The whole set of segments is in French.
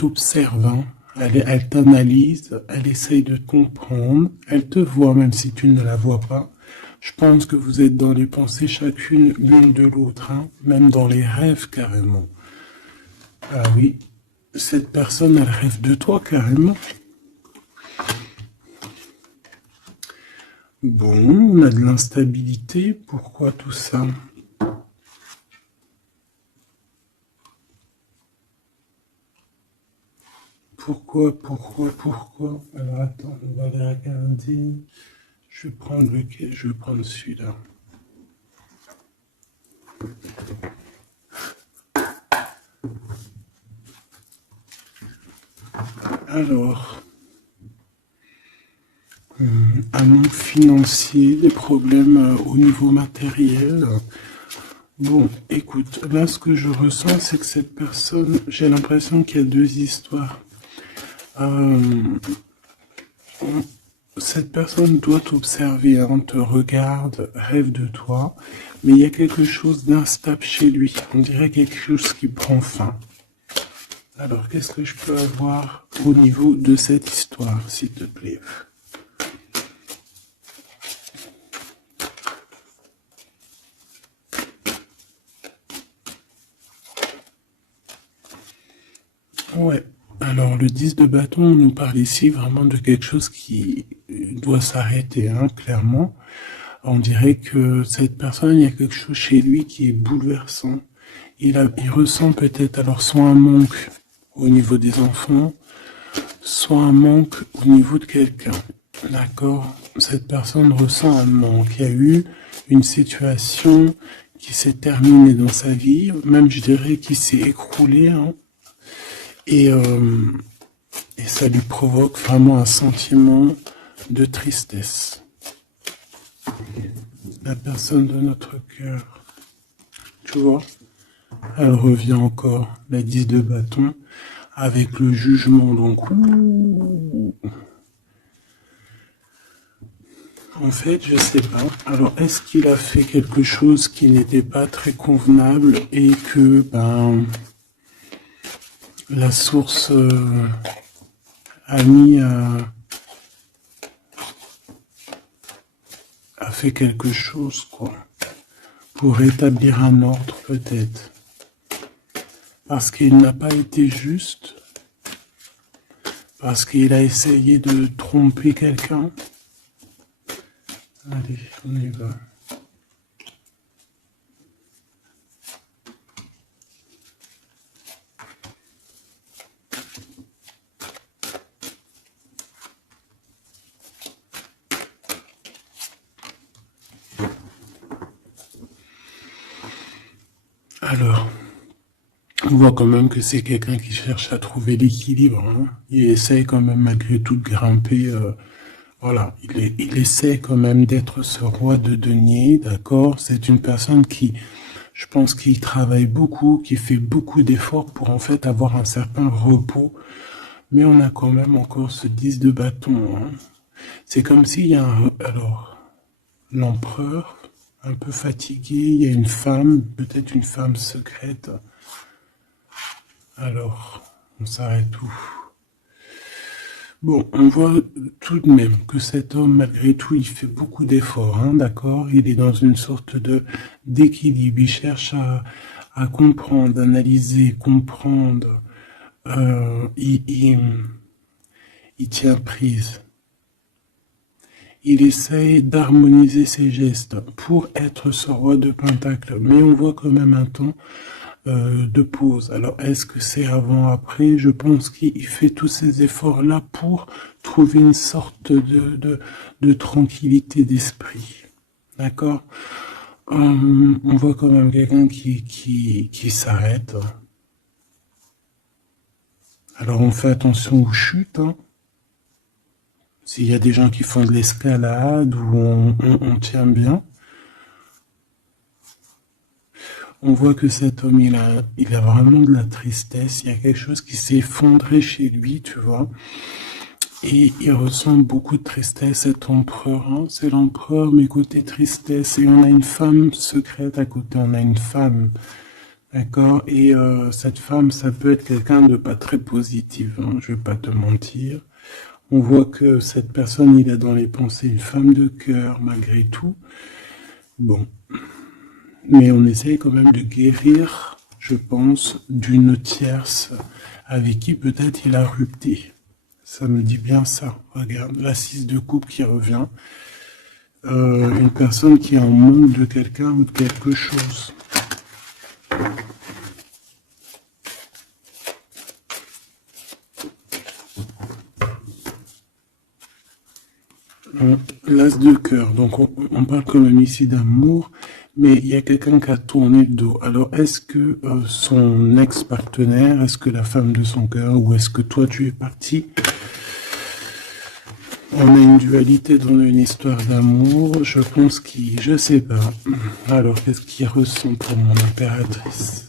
t'observe, hein. Elle t'analyse, elle essaye de te comprendre, elle te voit même si tu ne la vois pas. Je pense que vous êtes dans les pensées chacune l'une de l'autre, hein, même dans les rêves carrément. Ah oui, cette personne, elle rêve de toi carrément. Bon, on a de l'instabilité, pourquoi tout ça? Pourquoi? Alors attends, on va les regarder. Je vais prendre lequel? Je vais prendre celui-là. Alors, un manque financier, des problèmes au niveau matériel. Bon, écoute, là ce que je ressens, c'est que cette personne, j'ai l'impression qu'il y a deux histoires. Cette personne doit t'observer, hein, te regarde, rêve de toi, mais il y a quelque chose d'instable chez lui. On dirait quelque chose qui prend fin. Alors, qu'est-ce que je peux avoir au niveau de cette histoire, s'il te plaît? Ouais. Alors, le 10 de bâton, on nous parle ici vraiment de quelque chose qui doit s'arrêter, hein, clairement. On dirait que cette personne, il y a quelque chose chez lui qui est bouleversant. Il ressent peut-être alors soit un manque au niveau des enfants, soit un manque au niveau de quelqu'un. D'accord? Cette personne ressent un manque. Il y a eu une situation qui s'est terminée dans sa vie, même je dirais qui s'est écroulée, hein, et ça lui provoque vraiment un sentiment de tristesse. La personne de notre cœur, tu vois, elle revient encore, la 10 de bâton, avec le jugement, donc, en fait, je sais pas. Alors, est-ce qu'il a fait quelque chose qui n'était pas très convenable et que, la source a fait quelque chose, quoi, pour rétablir un ordre, peut-être. Parce qu'il n'a pas été juste, parce qu'il a essayé de tromper quelqu'un. Allez, on y va. Alors, on voit quand même que c'est quelqu'un qui cherche à trouver l'équilibre, hein. Il essaye quand même malgré tout de grimper. Voilà, il essaie quand même d'être ce roi de denier, d'accord? C'est une personne qui, je pense, qui travaille beaucoup, qui fait beaucoup d'efforts pour en fait avoir un certain repos. Mais on a quand même encore ce 10 de bâton, hein. C'est comme s'il y a alors, l'empereur, un peu fatigué, il y a une femme, peut-être une femme secrète. Alors, on s'arrête où? Bon, on voit tout de même que cet homme, malgré tout, il fait beaucoup d'efforts, hein, d'accord? Il est dans une sorte d'équilibre, il cherche à comprendre, analyser, comprendre. Il tient prise. Il essaye d'harmoniser ses gestes pour être ce roi de Pentacle, mais on voit quand même un temps de pause. Alors, est-ce que c'est avant, après? Je pense qu'il fait tous ces efforts-là pour trouver une sorte de tranquillité d'esprit. D'accord? On voit quand même quelqu'un qui s'arrête. Alors, on fait attention aux chutes, hein. S'il y a des gens qui font de l'escalade où on tient bien, on voit que cet homme, il a vraiment de la tristesse. Il y a quelque chose qui s'est effondré chez lui, tu vois. Et il ressent beaucoup de tristesse, cet empereur, hein. C'est l'empereur, mais côté tristesse. Et on a une femme secrète à côté. On a une femme, D'accord? Et cette femme, ça peut être quelqu'un de pas très positif, hein, je vais pas te mentir. On voit que cette personne, il a dans les pensées une femme de cœur, malgré tout. Bon, mais on essaye quand même de guérir, je pense, d'une tierce avec qui peut-être il a rupté. Ça me dit bien ça. Regarde, la 6 de coupe qui revient. Une personne qui est en manque de quelqu'un ou de quelque chose. L'as de cœur, donc on parle quand même ici d'amour, mais il y a quelqu'un qui a tourné le dos. Alors est-ce que son ex-partenaire, est-ce que la femme de son cœur, ou est-ce que toi tu es parti? On a une dualité dans une histoire d'amour, je pense qu'il, je sais pas. Alors qu'est-ce qu'il ressent pour mon impératrice?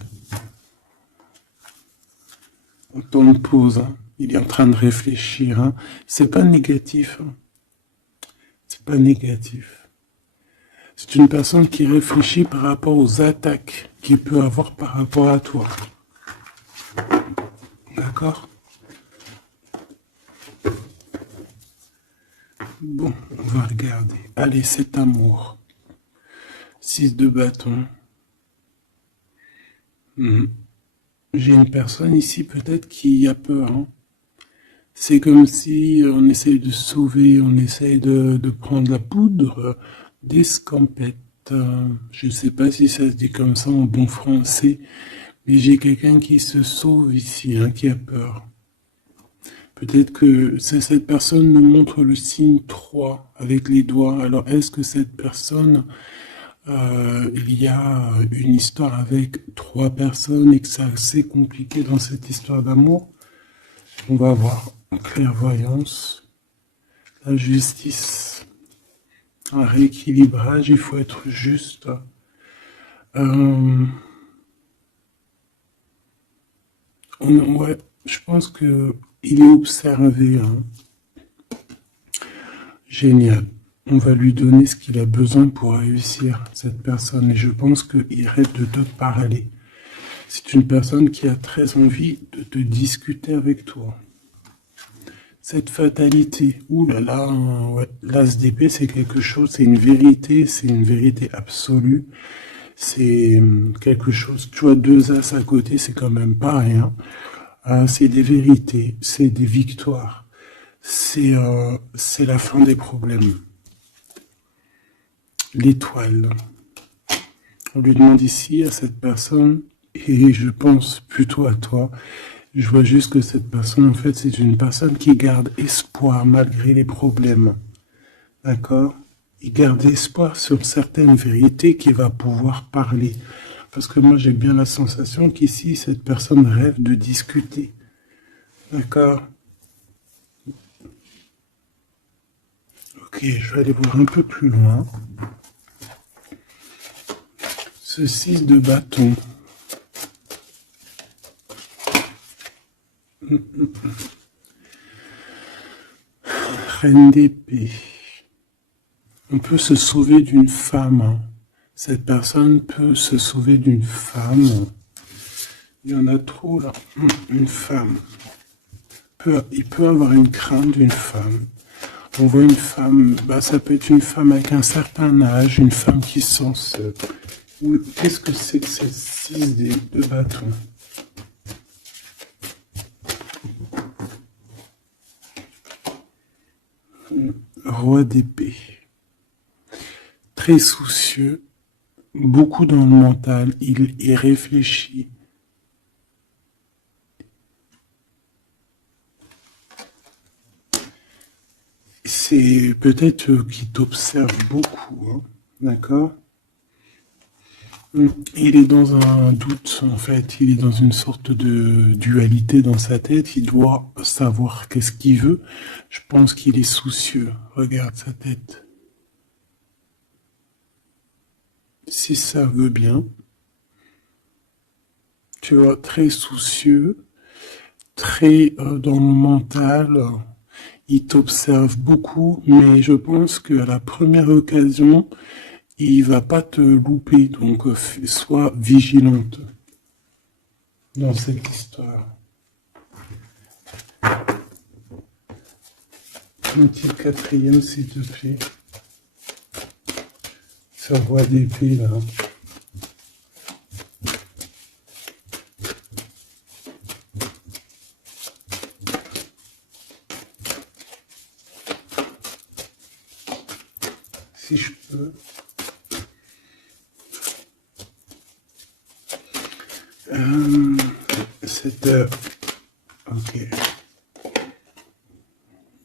On tourne pause, hein. Il est en train de réfléchir, hein. C'est pas négatif, hein. C'est pas négatif. C'est une personne qui réfléchit par rapport aux attaques qu'il peut avoir par rapport à toi. D'accord? Bon, on va regarder. Allez, cet amour. 6 de bâton. J'ai une personne ici peut-être qui a peur, hein. C'est comme si on essaye de sauver, on essaye de prendre la poudre d'escampette. Je ne sais pas si ça se dit comme ça en bon français, mais j'ai quelqu'un qui se sauve ici, hein, qui a peur. Peut-être que cette personne nous montre le signe 3 avec les doigts. Alors est-ce que cette personne, il y a une histoire avec 3 personnes et que c'est assez compliqué dans cette histoire d'amour? On va voir. Clairvoyance, la justice, un rééquilibrage, il faut être juste. Ouais, je pense que il est observé, hein. Génial. On va lui donner ce qu'il a besoin pour réussir, cette personne. Et je pense qu'il rêve de te parler. C'est une personne qui a très envie de te discuter avec toi. Cette fatalité, ouh là là, ouais. L'as d'épée, c'est quelque chose, c'est une vérité absolue. C'est quelque chose, tu vois, 2 as à côté, c'est quand même pas rien. C'est des vérités, c'est des victoires. C'est la fin des problèmes. L'étoile. On lui demande ici à cette personne, et je pense plutôt à toi, je vois juste que cette personne, en fait, c'est une personne qui garde espoir malgré les problèmes. D'accord? Il garde espoir sur certaines vérités qu'il va pouvoir parler. Parce que moi, j'ai bien la sensation qu'ici, cette personne rêve de discuter. D'accord? Ok, je vais aller voir un peu plus loin. Ce 6 de bâton. Reine d'épée. On peut se sauver d'une femme, hein. Cette personne peut se sauver d'une femme. Il y en a trop là. Une femme. Il peut avoir une crainte d'une femme. On voit une femme, ça peut être une femme avec un certain âge, une femme qui se sent seule. Qu'est-ce que c'est que cette 6 de bâton? Roi d'épée. Très soucieux, beaucoup dans le mental, il réfléchit. C'est peut-être qu'il t'observe beaucoup, hein, d'accord? Il est dans un doute, en fait, il est dans une sorte de dualité dans sa tête, il doit savoir qu'est-ce qu'il veut. Je pense qu'il est soucieux, regarde sa tête. Si ça veut bien, tu vois, très soucieux, très dans le mental, il t'observe beaucoup, mais je pense qu'à la première occasion, il va pas te louper, donc sois vigilante. dans cette histoire. Un petit quatrième, s'il te plaît. Ce roi d'épée, là. Si je peux. Cette heure. Ok.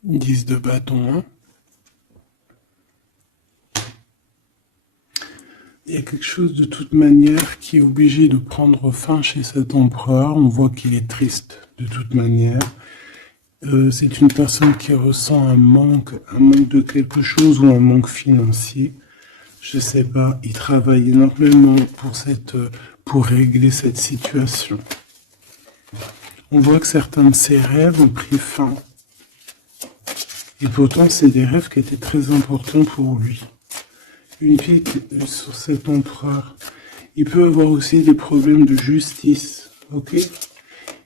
10 de bâton. Hein. Il y a quelque chose de toute manière qui est obligé de prendre fin chez cet empereur. On voit qu'il est triste de toute manière. C'est une personne qui ressent un manque de quelque chose ou un manque financier. Je sais pas, il travaille énormément pour régler cette situation. On voit que certains de ses rêves ont pris fin. Et pourtant, c'est des rêves qui étaient très importants pour lui. Une vie sur cet empereur. Il peut avoir aussi des problèmes de justice, ok?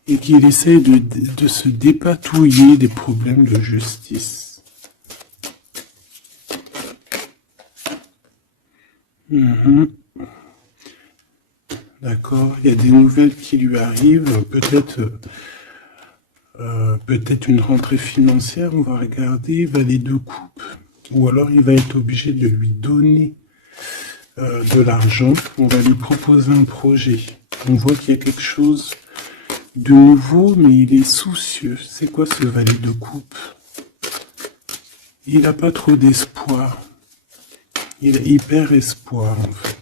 Et qu'il essaie de se dépatouiller des problèmes de justice. D'accord, il y a des nouvelles qui lui arrivent, peut-être une rentrée financière, on va regarder, valet de coupe, ou alors il va être obligé de lui donner de l'argent, on va lui proposer un projet. On voit qu'il y a quelque chose de nouveau, mais il est soucieux. C'est quoi ce valet de coupe? Il n'a pas trop d'espoir. Il a hyper espoir, en fait.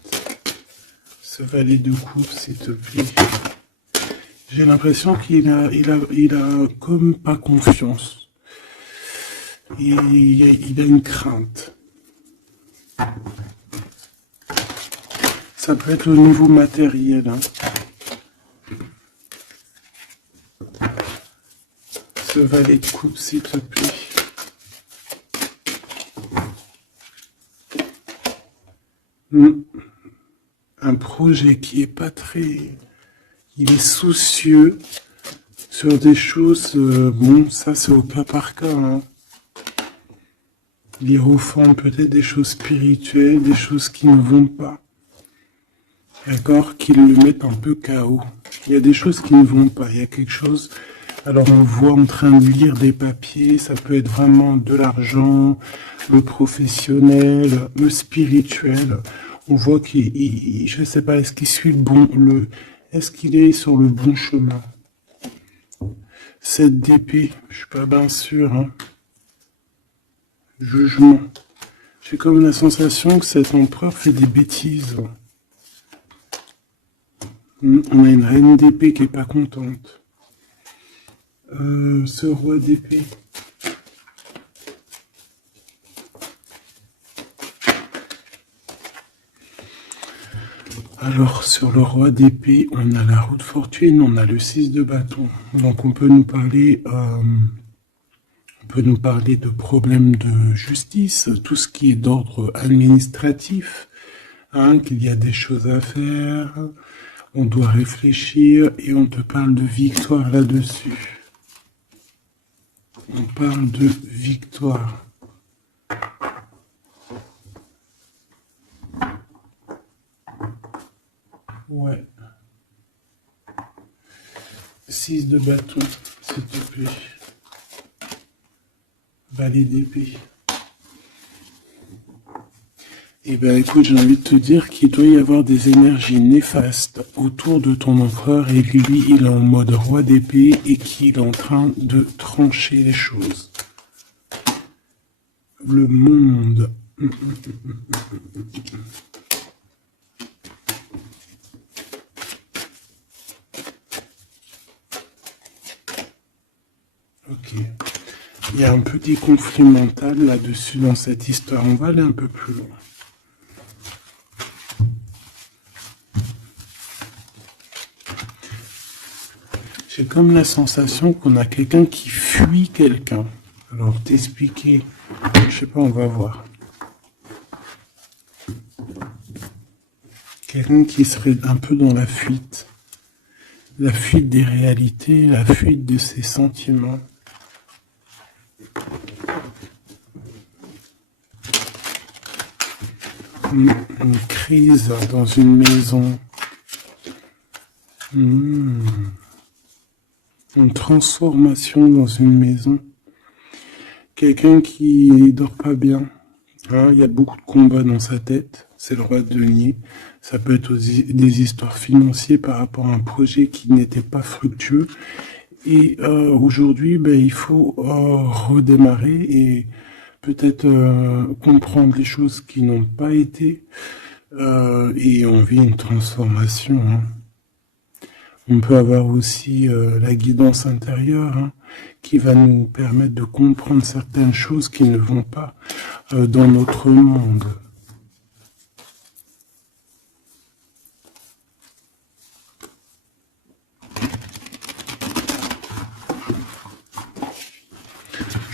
Ce valet de coupe, s'il te plaît. J'ai l'impression qu'il a comme pas confiance. Il a une crainte. Ça peut être au niveau matériel. Hein. Ce valet de coupe, s'il te plaît. Un projet qui est pas très... Il est soucieux sur des choses... bon, ça c'est au cas par cas. Hein. L'hiérophant, peut-être des choses spirituelles, des choses qui ne vont pas. D'accord? Qui le mettent un peu KO. Il y a des choses qui ne vont pas. Il y a quelque chose... Alors on voit en train de lire des papiers, ça peut être vraiment de l'argent, le professionnel, le spirituel. On voit qu'il, je sais pas, est-ce qu'il suit est-ce qu'il est sur le bon chemin? Cette d'épée, je suis pas bien sûr. Hein. Jugement. J'ai comme la sensation que cet empereur fait des bêtises. On a une reine d'épée qui est pas contente. Ce roi d'épée. Alors, sur le roi d'épée, on a la roue de fortune, on a le 6 de bâton. Donc, on peut nous parler de problèmes de justice, tout ce qui est d'ordre administratif, hein, qu'il y a des choses à faire, on doit réfléchir et on te parle de victoire là-dessus. On parle de victoire. Ouais. 6 de bâton, s'il te plaît. Valet d'épée. Eh bien, écoute, j'ai envie de te dire qu'il doit y avoir des énergies néfastes autour de ton empereur et lui, il est en mode roi d'épée et qu'il est en train de trancher les choses. Le monde. Ok. Il y a un petit conflit mental là-dessus dans cette histoire. On va aller un peu plus loin. J'ai comme la sensation qu'on a quelqu'un qui fuit quelqu'un. Alors, t'expliquer, je sais pas, on va voir. Quelqu'un qui serait un peu dans la fuite. la fuite des réalités, la fuite de ses sentiments. Une crise dans une maison. Une transformation dans une maison. Quelqu'un qui dort pas bien. Hein, il y a beaucoup de combats dans sa tête. C'est le roi de denier. Ça peut être aussi des histoires financières par rapport à un projet qui n'était pas fructueux. Et aujourd'hui, ben, il faut redémarrer et peut-être comprendre les choses qui n'ont pas été. Et on vit une transformation. Hein. On peut avoir aussi la guidance intérieure hein, qui va nous permettre de comprendre certaines choses qui ne vont pas dans notre monde.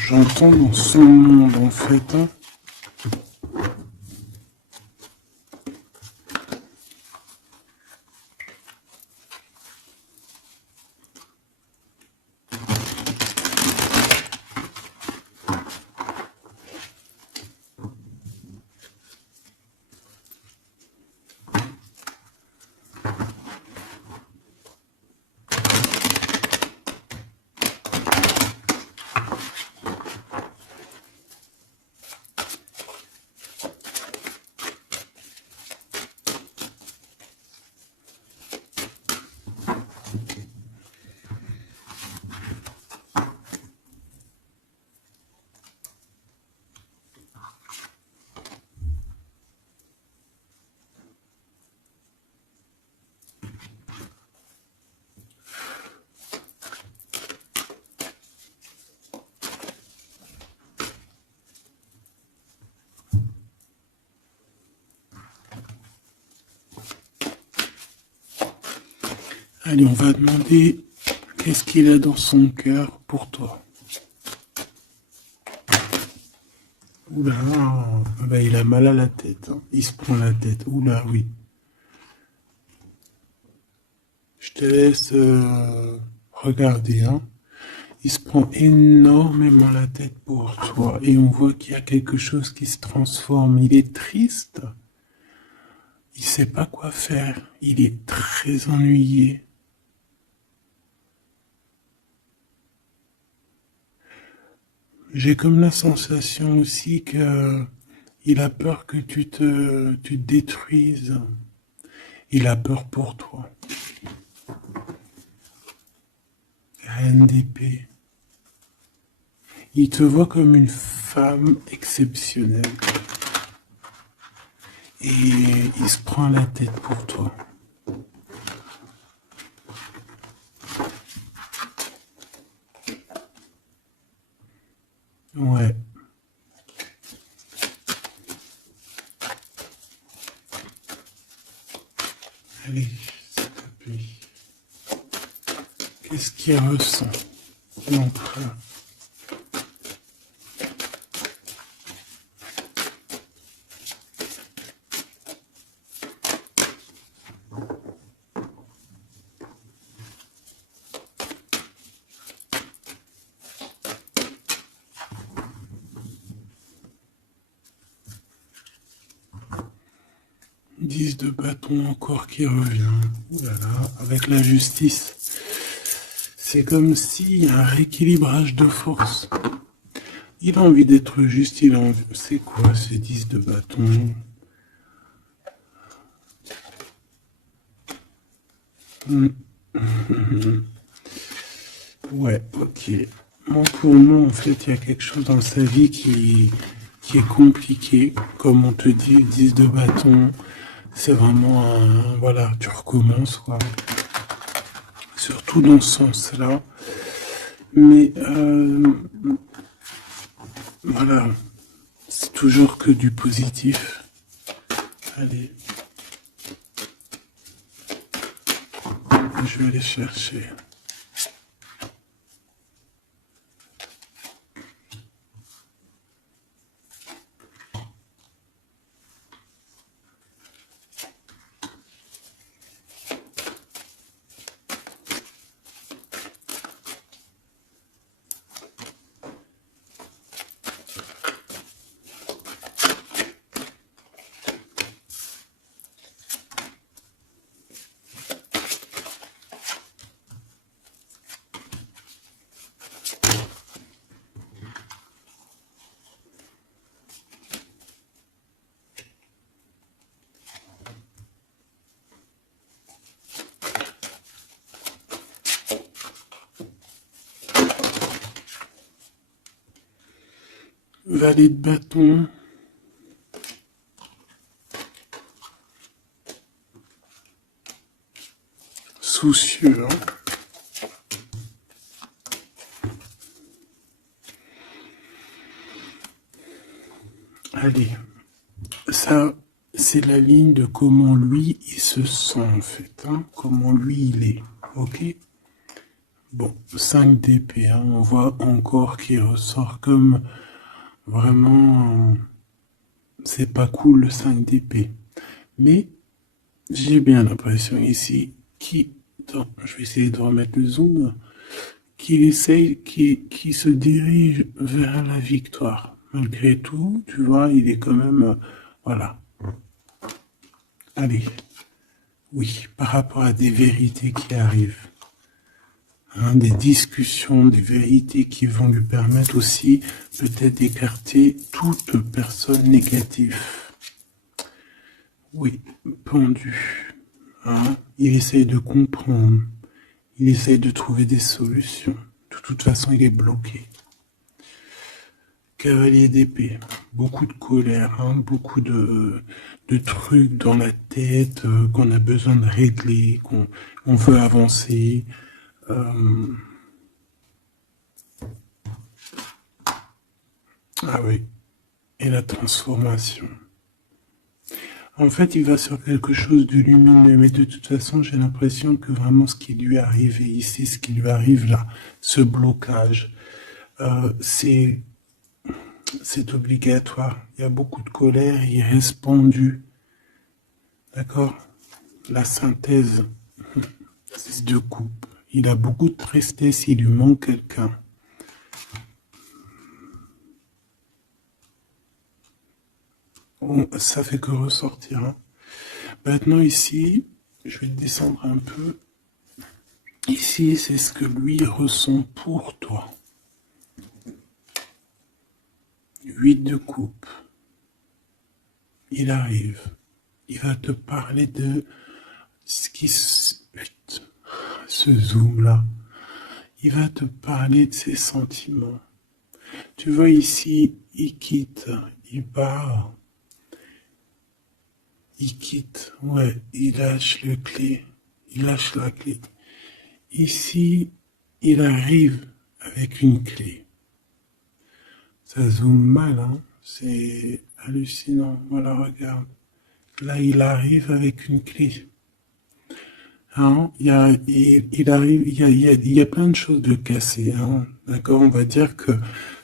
J'entends dans son monde en fait. Hein. Allez, on va demander qu'est-ce qu'il a dans son cœur pour toi. Oula, ben, il a mal à la tête. Hein. Il se prend la tête. Oula, oui. Je te laisse regarder. Hein. Il se prend énormément la tête pour toi. Et on voit qu'il y a quelque chose qui se transforme. Il est triste. Il sait pas quoi faire. Il est très ennuyé. J'ai comme la sensation aussi que il a peur que tu te détruises. Il a peur pour toi. Reine d'épée. Il te voit comme une femme exceptionnelle. Et il se prend la tête pour toi. Ouais. Allez, s'il te plaît. Qu'est-ce qu'il ressent l'empereur? 10 de bâton encore qui revient. Ouh là là, avec la justice. C'est comme s'il y a un rééquilibrage de force. Il a envie d'être juste, il a envie... C'est quoi ces 10 de bâton? Ouais, ok. Moi, pour moi, en fait, il y a quelque chose dans sa vie qui est compliqué. Comme on te dit, 10 de bâton, c'est vraiment un... Voilà, tu recommences, quoi. Surtout dans ce sens-là. Mais, voilà, c'est toujours que du positif. Allez. Je vais aller chercher. Valet de bâton. Soucieux, hein. Allez, ça, c'est la ligne de comment lui, il se sent, en fait, hein, comment lui, il est, ok? Bon, 5 d'épée, hein, on voit encore qu'il ressort comme vraiment, c'est pas cool le 5 d'épée. Mais j'ai bien l'impression ici attends, je vais essayer de remettre le zoom, qu'il essaye, qui se dirige vers la victoire. Malgré tout, tu vois, il est quand même, voilà. Allez, oui, par rapport à des vérités qui arrivent. Hein, des discussions, des vérités qui vont lui permettre aussi peut-être d'écarter toute personne négative. Oui, pendu. Hein, il essaye de comprendre. Il essaye de trouver des solutions. De toute façon, il est bloqué. Cavalier d'épée. Beaucoup de colère, hein, beaucoup de trucs dans la tête qu'on a besoin de régler, qu'on veut avancer. Ah oui. Et la transformation. En fait, il va sur quelque chose de lumineux, mais de toute façon, j'ai l'impression que vraiment ce qui lui est arrivé ici, ce qui lui arrive là, ce blocage, c'est obligatoire. Il y a beaucoup de colère, il reste pendu. D'accord? La synthèse, 6 de coupe. Il a beaucoup de tristesse, il lui manque quelqu'un. Bon, ça fait que ressortir. Hein. Maintenant ici, je vais descendre un peu. Ici, c'est ce que lui ressent pour toi. 8 de coupe. Il arrive. Il va te parler de ce qui ce zoom là. Il va te parler de ses sentiments. Tu vois ici, il quitte, il part. Il quitte, ouais, il lâche le clé, il lâche la clé. Ici, il arrive avec une clé. Ça zoome mal, hein, c'est hallucinant. Voilà, regarde. Là, il arrive avec une clé. Hein, il arrive, il y a plein de choses de cassées. Hein, d'accord, on va dire que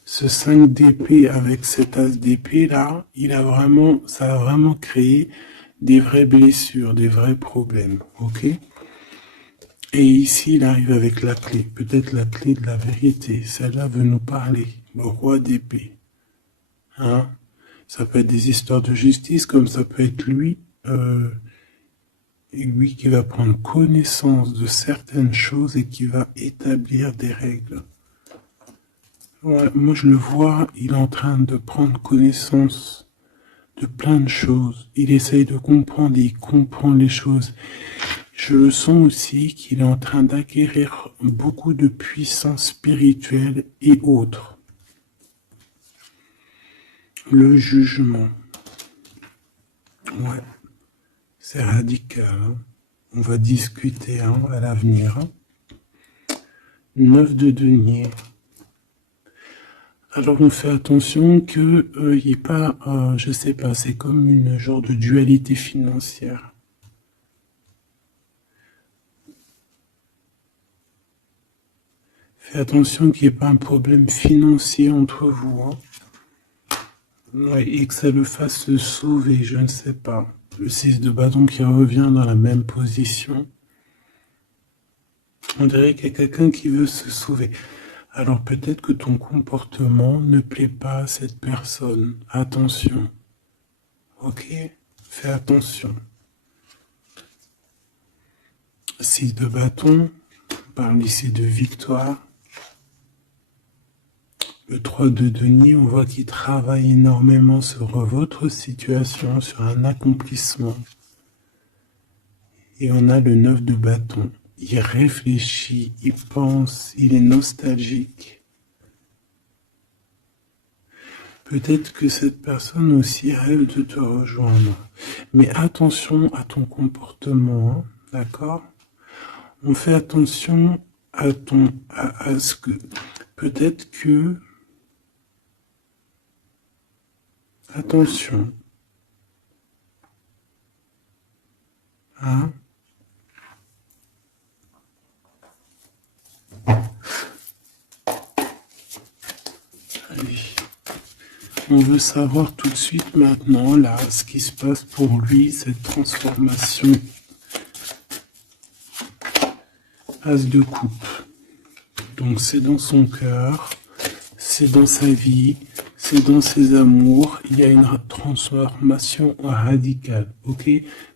ce 5 d'épée avec cet as d'épée là, ça a vraiment créé des vraies blessures, des vrais problèmes, ok? Et ici, il arrive avec la clé, peut-être la clé de la vérité. Celle-là veut nous parler, le roi d'épée. Hein? Ça peut être des histoires de justice, comme ça peut être lui qui va prendre connaissance de certaines choses et qui va établir des règles. Ouais, moi, je le vois, il est en train de prendre connaissance de plein de choses. Il essaye de comprendre et il comprend les choses. Je le sens aussi qu'il est en train d'acquérir beaucoup de puissance spirituelle et autres. Le jugement. Ouais, c'est radical. Hein. On va discuter hein, à l'avenir. Hein. 9 de denier. Alors on fait attention que il n'y ait pas, je sais pas, c'est comme une genre de dualité financière. Fais attention qu'il n'y ait pas un problème financier entre vous. Hein. Ouais, et que ça le fasse se sauver, je ne sais pas. Le 6 de bâton qui revient dans la même position. On dirait qu'il y a quelqu'un qui veut se sauver. Alors peut-être que ton comportement ne plaît pas à cette personne. Attention. Ok? Fais attention. 6 de bâton. On parle ici de victoire. Le 3 de denier, on voit qu'il travaille énormément sur votre situation, sur un accomplissement. Et on a le 9 de bâton. Il réfléchit, il pense, il est nostalgique. Peut-être que cette personne aussi rêve de te rejoindre. Mais attention à ton comportement, hein, d'accord? On fait attention à ce que, peut-être que, attention, hein? Allez. On veut savoir tout de suite maintenant, là, ce qui se passe pour lui, cette transformation. As de coupe. Donc c'est dans son cœur, c'est dans sa vie, c'est dans ses amours. Il y a une transformation radicale, ok?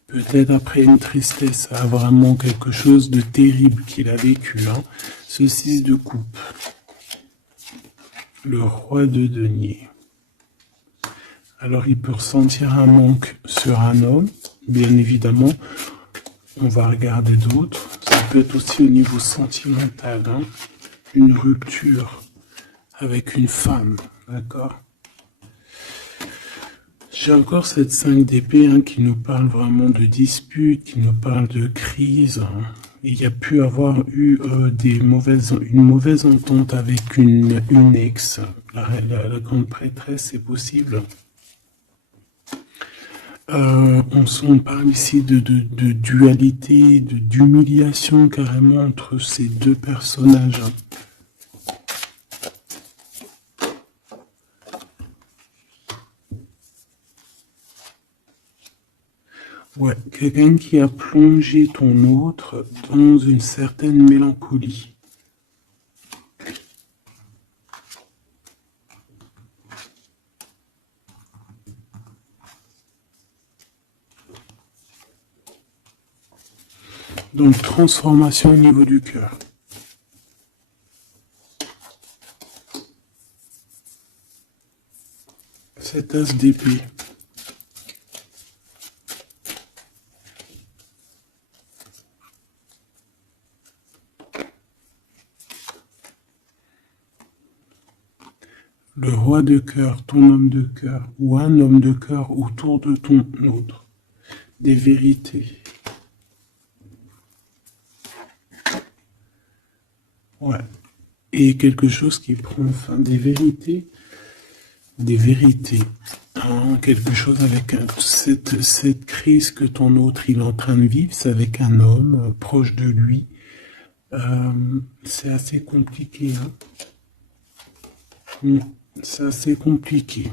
Peut-être après une tristesse, vraiment quelque chose de terrible qu'il a vécu, hein. Ce 6 de coupe. Le roi de denier. Alors il peut ressentir un manque sur un homme, bien évidemment. On va regarder d'autres. Ça peut être aussi au niveau sentimental, hein, une rupture avec une femme, d'accord? J'ai encore cette 5 d'épée, hein, qui nous parle vraiment de dispute, qui nous parle de crise, hein. Il y a pu avoir eu une mauvaise entente avec une ex. La grande prêtresse, c'est possible. On parle ici de dualité, d'humiliation carrément entre ces deux personnages. Ouais, quelqu'un qui a plongé ton autre dans une certaine mélancolie. Donc, transformation au niveau du cœur. Cet as d'épée. Le roi de cœur, ton homme de cœur, ou un homme de cœur autour de ton autre. Des vérités. Ouais. Et quelque chose qui prend fin. Des vérités. Des vérités. Hein, quelque chose avec cette crise que ton autre il est en train de vivre, c'est avec un homme proche de lui. C'est assez compliqué. Hein. C'est assez compliqué.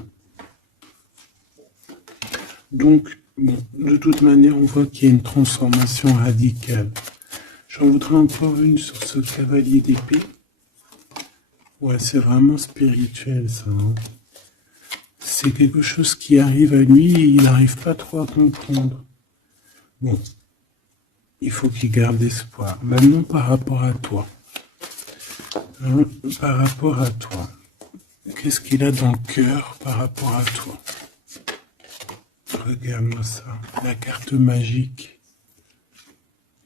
Donc, bon, de toute manière, on voit qu'il y a une transformation radicale. J'en voudrais encore une sur ce cavalier d'épée. Ouais, c'est vraiment spirituel, ça. Hein. C'est quelque chose qui arrive à lui et il n'arrive pas trop à comprendre. Bon, il faut qu'il garde espoir. Maintenant, par rapport à toi. Hein, par rapport à toi. Qu'est-ce qu'il a dans le cœur par rapport à toi? Regarde-moi ça. La carte magique.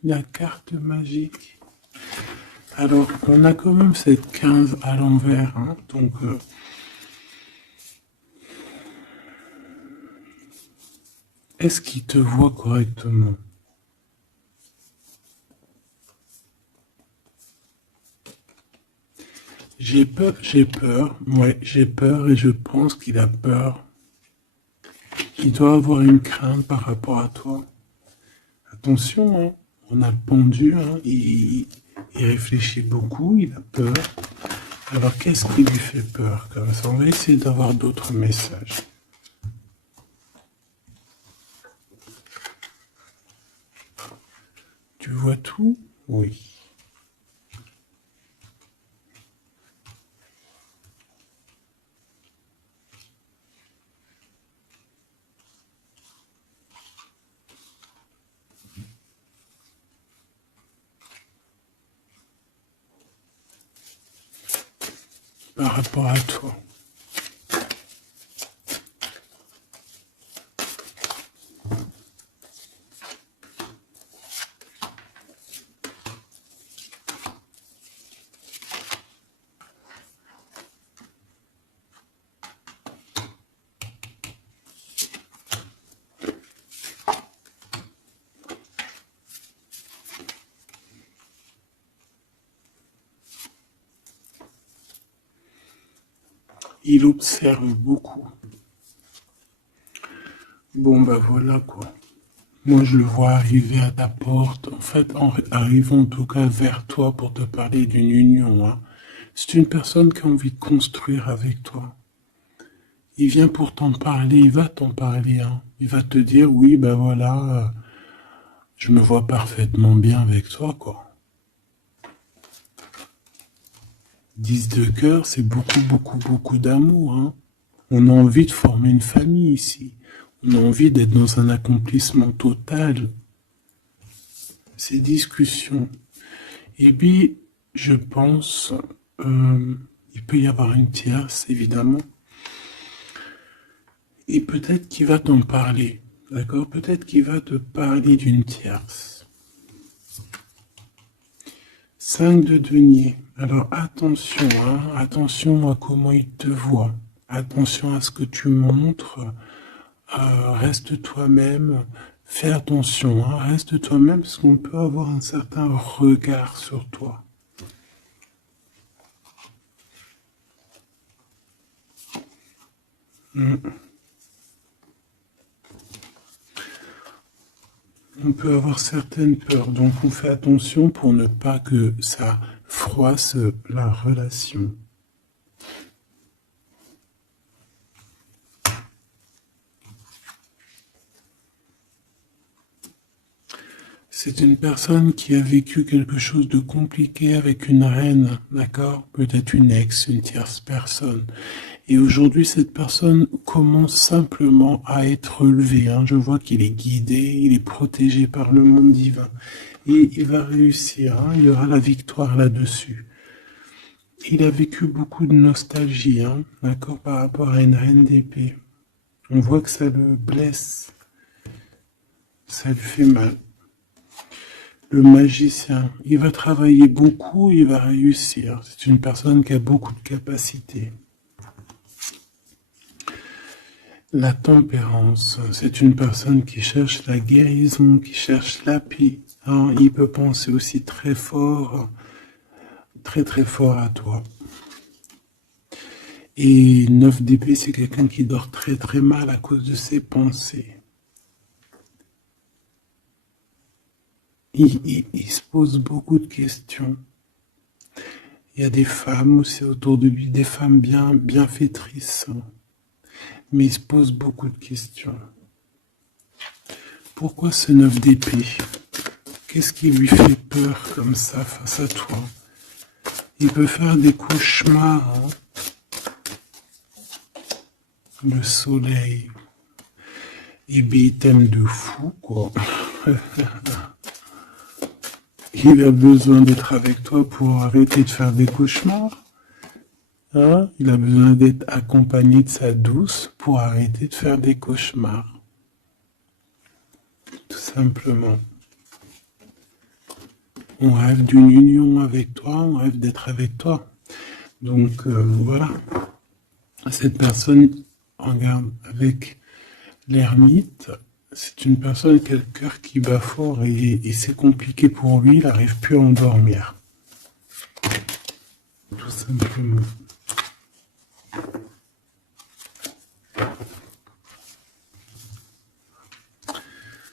La carte magique. Alors, on a quand même cette 15 à l'envers. Hein, donc, est-ce qu'il te voit correctement? J'ai peur, ouais, j'ai peur et je pense qu'il a peur. Il doit avoir une crainte par rapport à toi. Attention, hein, on a le pendu, hein, il réfléchit beaucoup, il a peur. Alors qu'est-ce qui lui fait peur comme ça? On va essayer d'avoir d'autres messages. Tu vois tout? Oui. Par rapport à toi. il observe beaucoup. Bon, bah voilà quoi. Moi, je le vois arriver à ta porte, en fait, arrivant en tout cas vers toi pour te parler d'une union. Hein. C'est une personne qui a envie de construire avec toi. Il vient pour t'en parler, il va t'en parler. Hein. Il va te dire, oui, ben voilà, je me vois parfaitement bien avec toi, quoi. 10 de cœur, c'est beaucoup, beaucoup, beaucoup d'amour. Hein. On a envie de former une famille ici. On a envie d'être dans un accomplissement total. Ces discussions. Et puis, je pense, il peut y avoir une tierce, évidemment. Et peut-être qu'il va t'en parler. D'accord? Peut-être qu'il va te parler d'une tierce. 5 de denier. Alors attention, hein, attention à comment il te voit. Attention à ce que tu montres. Reste toi-même. Fais attention, hein, reste toi-même parce qu'on peut avoir un certain regard sur toi. On peut avoir certaines peurs, donc on fait attention pour ne pas que ça froisse la relation. C'est une personne qui a vécu quelque chose de compliqué avec une reine, d'accord? Peut-être une ex, une tierce personne. Et aujourd'hui, cette personne commence simplement à être relevée. Hein. Je vois qu'il est guidé, il est protégé par le monde divin. Et il va réussir, hein. Il y aura la victoire là-dessus. Il a vécu beaucoup de nostalgie, hein, d'accord, par rapport à une reine d'épée. On voit que ça le blesse, ça lui fait mal. Le magicien, il va travailler beaucoup, il va réussir. C'est une personne qui a beaucoup de capacités. La tempérance, c'est une personne qui cherche la guérison, qui cherche la paix. Hein, il peut penser aussi très fort à toi. Et 9 d'épée, c'est quelqu'un qui dort très très mal à cause de ses pensées. Il se pose beaucoup de questions. Il y a des femmes aussi autour de lui, des femmes bienfaitrices. Mais il se pose beaucoup de questions. Pourquoi ce 9 d'épée? Qu'est-ce qui lui fait peur comme ça face à toi? Il peut faire des cauchemars. Hein. Le soleil. Et bien, il t'aime de fou, quoi. Il a besoin d'être avec toi pour arrêter de faire des cauchemars. Hein? Il a besoin d'être accompagné de sa douce pour arrêter de faire des cauchemars. Tout simplement. On rêve d'une union avec toi, on rêve d'être avec toi. Donc voilà. Cette personne, regarde, avec l'ermite, c'est une personne qui a le cœur qui bat fort et c'est compliqué pour lui, il n'arrive plus à endormir. Tout simplement.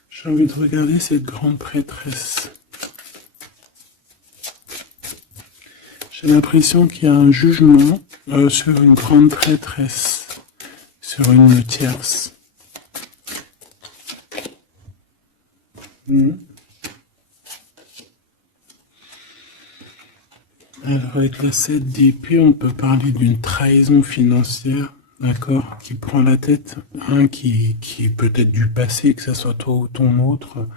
J'ai envie de regarder cette grande prêtresse. J'ai l'impression qu'il y a un jugement sur une grande prêtresse, sur une tierce. Alors avec la 7 d'épée, on peut parler d'une trahison financière, d'accord, qui prend la tête, hein, qui est peut-être du passé, que ce soit toi ou ton autre.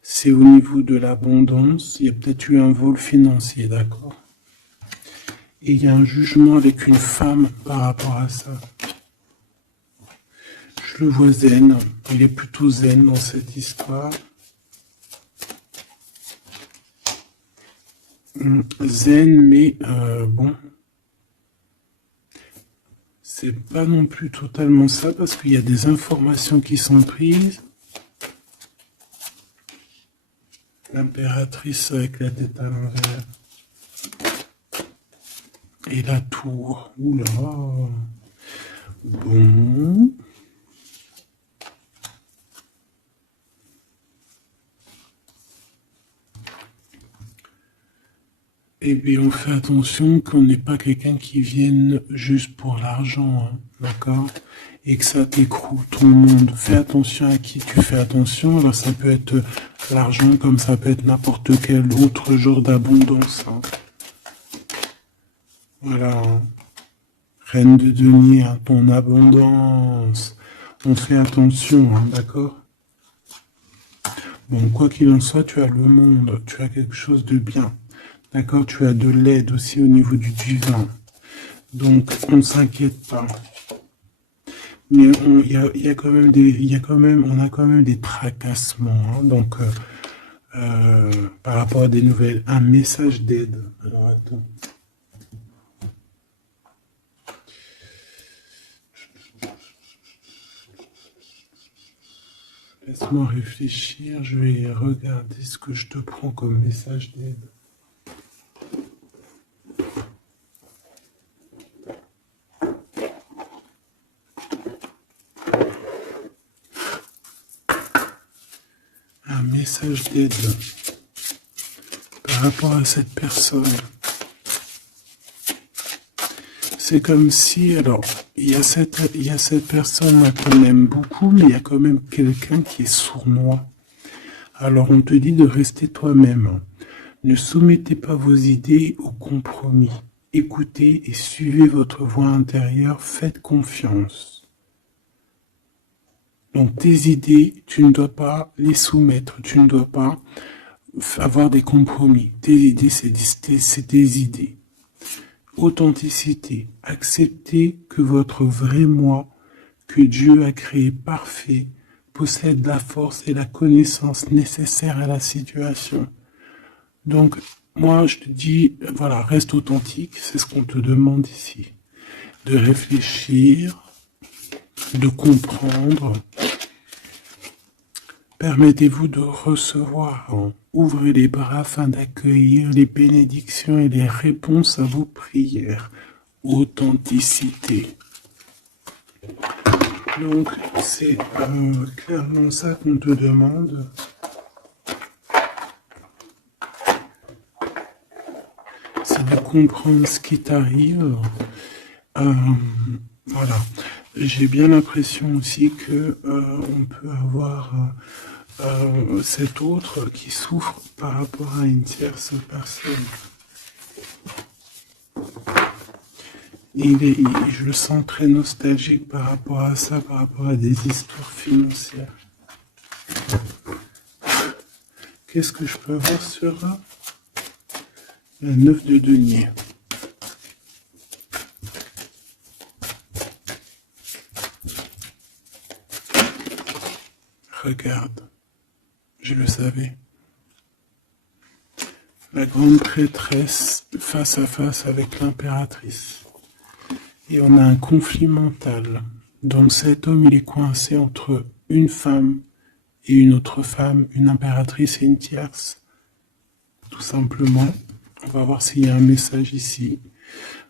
C'est au niveau de l'abondance, il y a peut-être eu un vol financier, d'accord. Et il y a un jugement avec une femme par rapport à ça. Je le vois zen, il est plutôt zen dans cette histoire. Zen, mais bon, c'est pas non plus totalement ça parce qu'il y a des informations qui sont prises. L'impératrice avec la tête à l'envers. Et la tour, oula. Bon. Et puis on fait attention qu'on n'est pas quelqu'un qui vienne juste pour l'argent, hein, d'accord? Et que ça t'écroule ton monde. Fais attention à qui tu fais attention. Alors ça peut être l'argent comme ça peut être n'importe quel autre genre d'abondance, hein. Voilà, hein. Reine de denier, hein, ton abondance. On fait attention, hein, d'accord? Bon, quoi qu'il en soit, tu as le monde, tu as quelque chose de bien. D'accord, tu as de l'aide aussi au niveau du divin. Donc, on ne s'inquiète pas. Mais il y a quand même on a quand même des tracassements, hein. Donc, par rapport à des nouvelles, un message d'aide. Alors, attends. Laisse-moi réfléchir, je vais regarder ce que je te prends comme message d'aide. Un message d'aide par rapport à cette personne. C'est comme si, alors, il y a cette personne-là qu'on aime beaucoup, mais il y a quand même quelqu'un qui est sournois. Alors, on te dit de rester toi-même. Ne soumettez pas vos idées au compromis. Écoutez et suivez votre voix intérieure, faites confiance. Donc, tes idées, tu ne dois pas les soumettre, tu ne dois pas avoir des compromis. Tes idées, c'est tes idées. Authenticité. Acceptez que votre vrai moi, que Dieu a créé parfait, possède la force et la connaissance nécessaires à la situation. Donc, moi, je te dis, voilà, reste authentique, c'est ce qu'on te demande ici. De réfléchir, de comprendre. Permettez-vous de recevoir. Ouvrez les bras afin d'accueillir les bénédictions et les réponses à vos prières. Authenticité. Donc, c'est clairement ça qu'on te demande. C'est de comprendre ce qui t'arrive. Voilà. J'ai bien l'impression aussi que on peut avoir cet autre qui souffre par rapport à une tierce personne. Je le sens très nostalgique par rapport à ça, par rapport à des histoires financières. Qu'est-ce que je peux avoir sur la 9 de denier? Regarde, je le savais. La grande prêtresse face à face avec l'impératrice. Et on a un conflit mental. Donc cet homme, il est coincé entre une femme et une autre femme, une impératrice et une tierce. Tout simplement. On va voir s'il y a un message ici.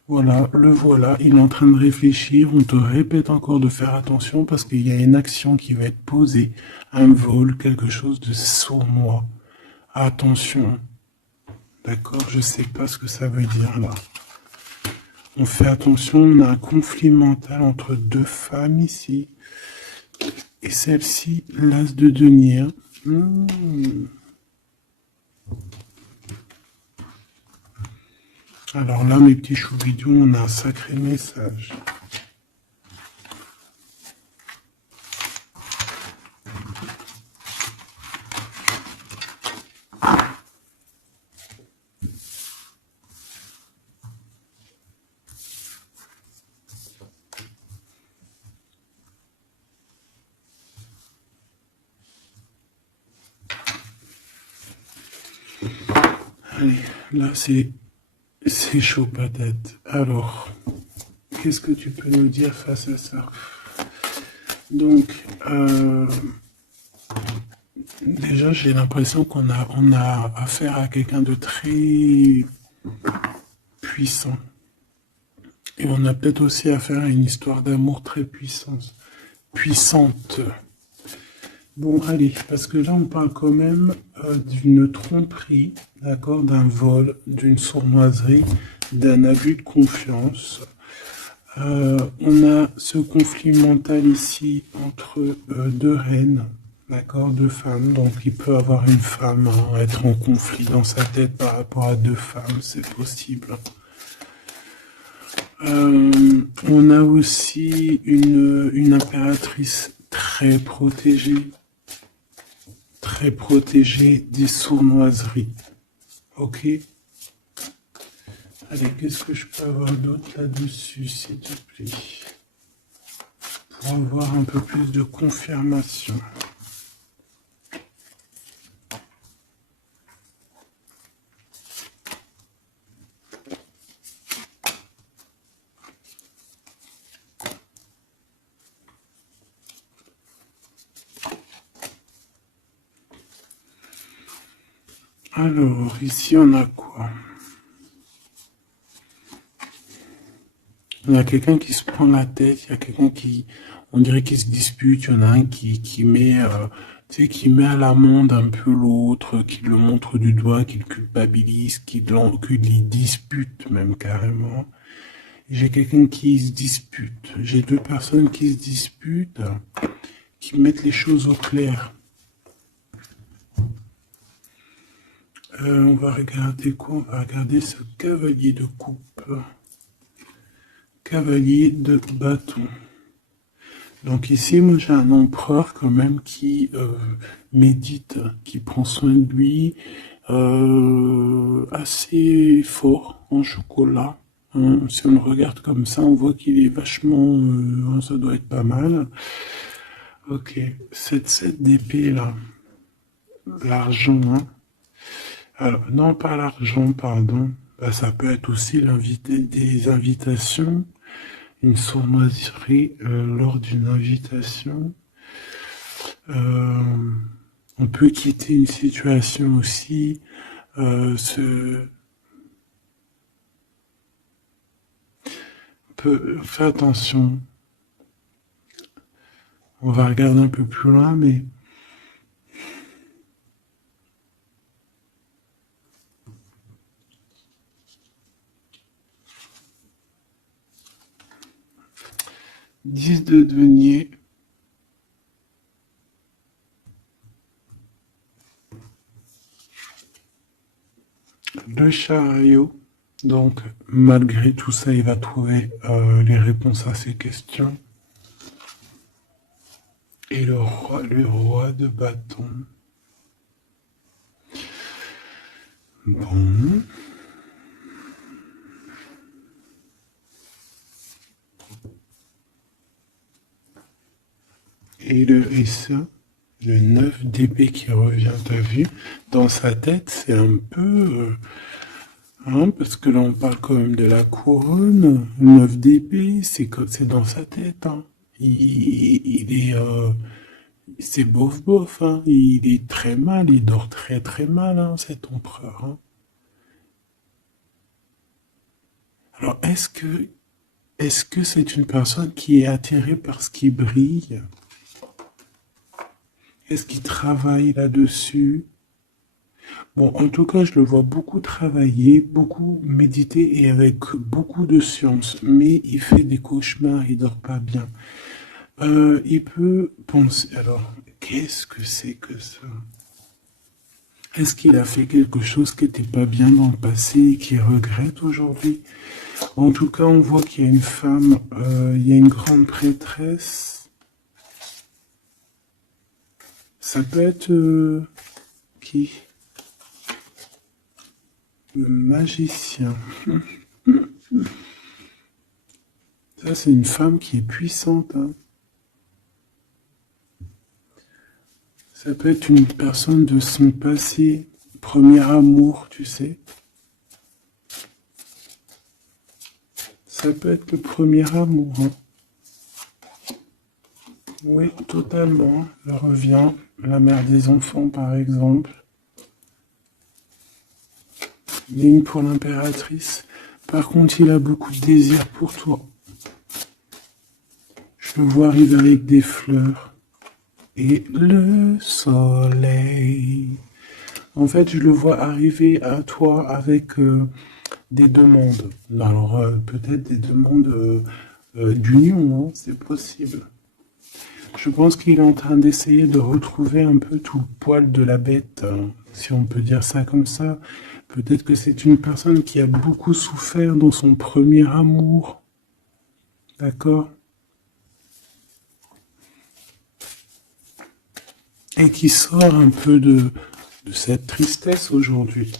Voilà, le voilà, il est en train de réfléchir. On te répète encore de faire attention parce qu'il y a une action qui va être posée. Un vol, quelque chose de sournois. Attention. D'accord, je sais pas ce que ça veut dire là. On fait attention, on a un conflit mental entre deux femmes ici. Et celle-ci, l'as de denier. Alors là, mes petits choubidous, on a un sacré message. Allez, là, c'est chaud patate. Alors, qu'est-ce que tu peux nous dire face à ça? Donc, déjà, j'ai l'impression qu'on a affaire à quelqu'un de très puissant. Et on a peut-être aussi affaire à une histoire d'amour très puissante. Bon, allez, parce que là, on parle quand même d'une tromperie, d'accord, d'un vol, d'une sournoiserie, d'un abus de confiance. On a ce conflit mental ici entre deux reines, d'accord, deux femmes. Donc, il peut avoir une femme être en conflit dans sa tête par rapport à deux femmes, c'est possible. On a aussi une impératrice très protégée des sournoiseries. Ok? Allez, qu'est-ce que je peux avoir d'autre là-dessus, s'il te plaît? Pour avoir un peu plus de confirmation. Alors, ici, on a quoi? Il y a quelqu'un qui se prend la tête, il y a quelqu'un qui, on dirait qu'il se dispute, il y en a un qui met, tu sais, qui met à l'amende un peu l'autre, qui le montre du doigt, qui le culpabilise, qui les dispute même carrément. J'ai quelqu'un qui se dispute. J'ai deux personnes qui se disputent, qui mettent les choses au clair. On va regarder quoi? On va regarder ce cavalier de coupe. Cavalier de bâton. Donc ici, moi j'ai un empereur quand même qui médite, qui prend soin de lui, assez fort en chocolat. Hein. Si on le regarde comme ça, on voit qu'il est vachement... ça doit être pas mal. Ok, cette 7 d'épée là, l'argent, hein. Alors, non pas l'argent, pardon, bah, ça peut être aussi des invitations, une sournoiserie lors d'une invitation. On peut quitter une situation aussi, faire attention. On va regarder un peu plus loin, mais 10 de denier. Le chariot. Donc, malgré tout ça, il va trouver les réponses à ses questions. Et le roi de bâton. Bon. Et ça, le 9 d'épée qui revient, t'as vu? Dans sa tête, c'est un peu... hein, parce que là, on parle quand même de la couronne. Le 9 d'épée, c'est dans sa tête. Hein. Il est... c'est bof, hein. Il est très mal, il dort très mal, hein, cet empereur. Hein. Alors, est-ce que c'est une personne qui est attirée par ce qui brille? Est-ce qu'il travaille là-dessus? Bon, en tout cas, je le vois beaucoup travailler, beaucoup méditer et avec beaucoup de science. Mais il fait des cauchemars, il dort pas bien. Il peut penser... Alors, qu'est-ce que c'est que ça? Est-ce qu'il a fait quelque chose qui n'était pas bien dans le passé et qu'il regrette aujourd'hui? En tout cas, on voit qu'il y a une femme, il y a une grande prêtresse. Ça peut être qui? Le magicien. Ça, c'est une femme qui est puissante. Hein. Ça peut être une personne de son passé, premier amour, tu sais. Ça peut être le premier amour. Hein. Oui, totalement. Elle revient. La mère des enfants, par exemple. Ligne pour l'impératrice. Par contre, il a beaucoup de désir pour toi. Je le vois arriver avec des fleurs et le soleil. En fait, je le vois arriver à toi avec des demandes. Alors, peut-être des demandes d'union, hein, c'est possible. Je pense qu'il est en train d'essayer de retrouver un peu tout le poil de la bête, hein, si on peut dire ça comme ça. Peut-être que c'est une personne qui a beaucoup souffert dans son premier amour. D'accord? Et qui sort un peu de cette tristesse aujourd'hui.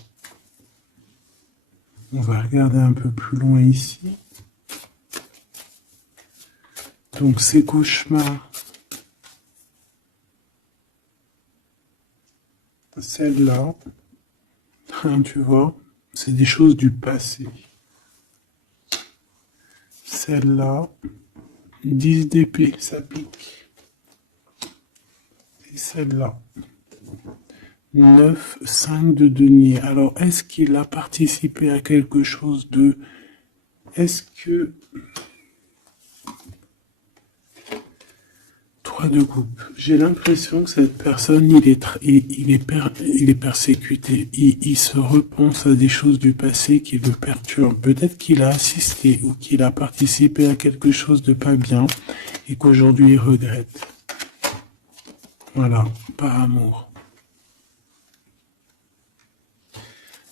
On va regarder un peu plus loin ici. Donc ces cauchemars, celle-là, hein, tu vois, c'est des choses du passé. Celle-là, 10 d'épée, ça pique. Et celle-là, 9, 5 de denier. Alors, est-ce qu'il a participé à quelque chose de... Est-ce que... 3 de coupe. J'ai l'impression que cette personne, il est persécuté. Il se repense à des choses du passé qui le perturbent. Peut-être qu'il a assisté ou qu'il a participé à quelque chose de pas bien et qu'aujourd'hui il regrette. Voilà, par amour.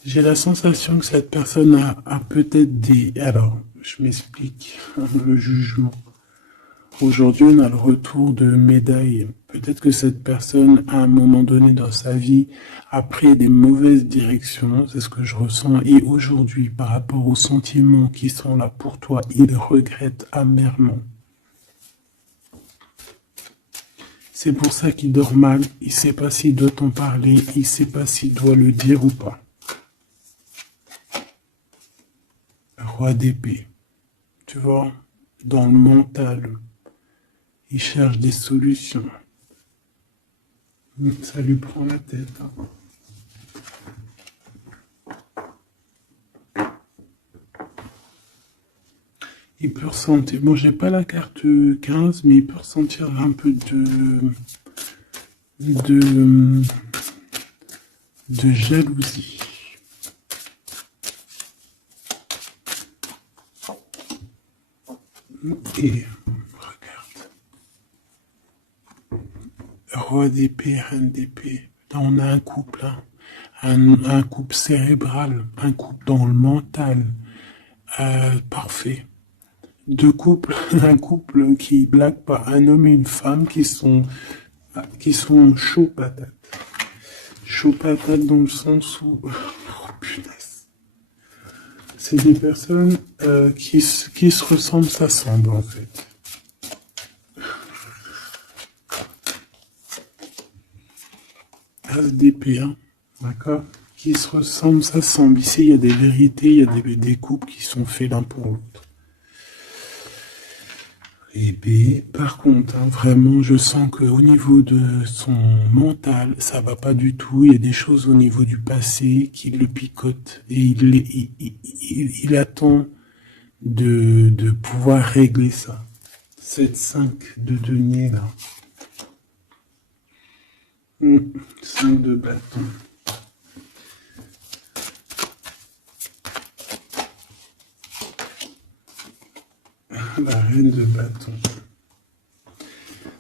J'ai la sensation que cette personne a peut-être des... Alors, je m'explique, le jugement. Aujourd'hui, on a le retour de médaille. Peut-être que cette personne, à un moment donné dans sa vie, a pris des mauvaises directions, c'est ce que je ressens. Et aujourd'hui, par rapport aux sentiments qui sont là pour toi, il regrette amèrement. C'est pour ça qu'il dort mal. Il ne sait pas s'il doit t'en parler. Il ne sait pas s'il doit le dire ou pas. Roi d'épée. Tu vois, dans le mental, il cherche des solutions. Ça lui prend la tête. Il peut ressentir, bon, j'ai pas la carte 15, mais il peut ressentir un peu de jalousie. Et regarde. Roi d'épée, reine d'épée. Là, on a un couple, hein. Un couple cérébral, un couple dans le mental. Parfait. Deux couples, un couple qui blague pas, un homme et une femme qui sont chauds patates. Chauds patates dans le sens où... Oh, punaise. C'est des personnes qui se ressemblent, s'assemblent en fait. As d'épée, hein, d'accord? Qui se ressemblent, s'assemblent. Ici, il y a des vérités, il y a des couples qui sont faits l'un pour l'autre. Et B, par contre, hein, vraiment, je sens qu'au niveau de son mental, ça va pas du tout. Il y a des choses au niveau du passé qui le picotent et il attend de pouvoir régler ça. 7-5 de denier, là. 5 de bâton. La reine de bâton.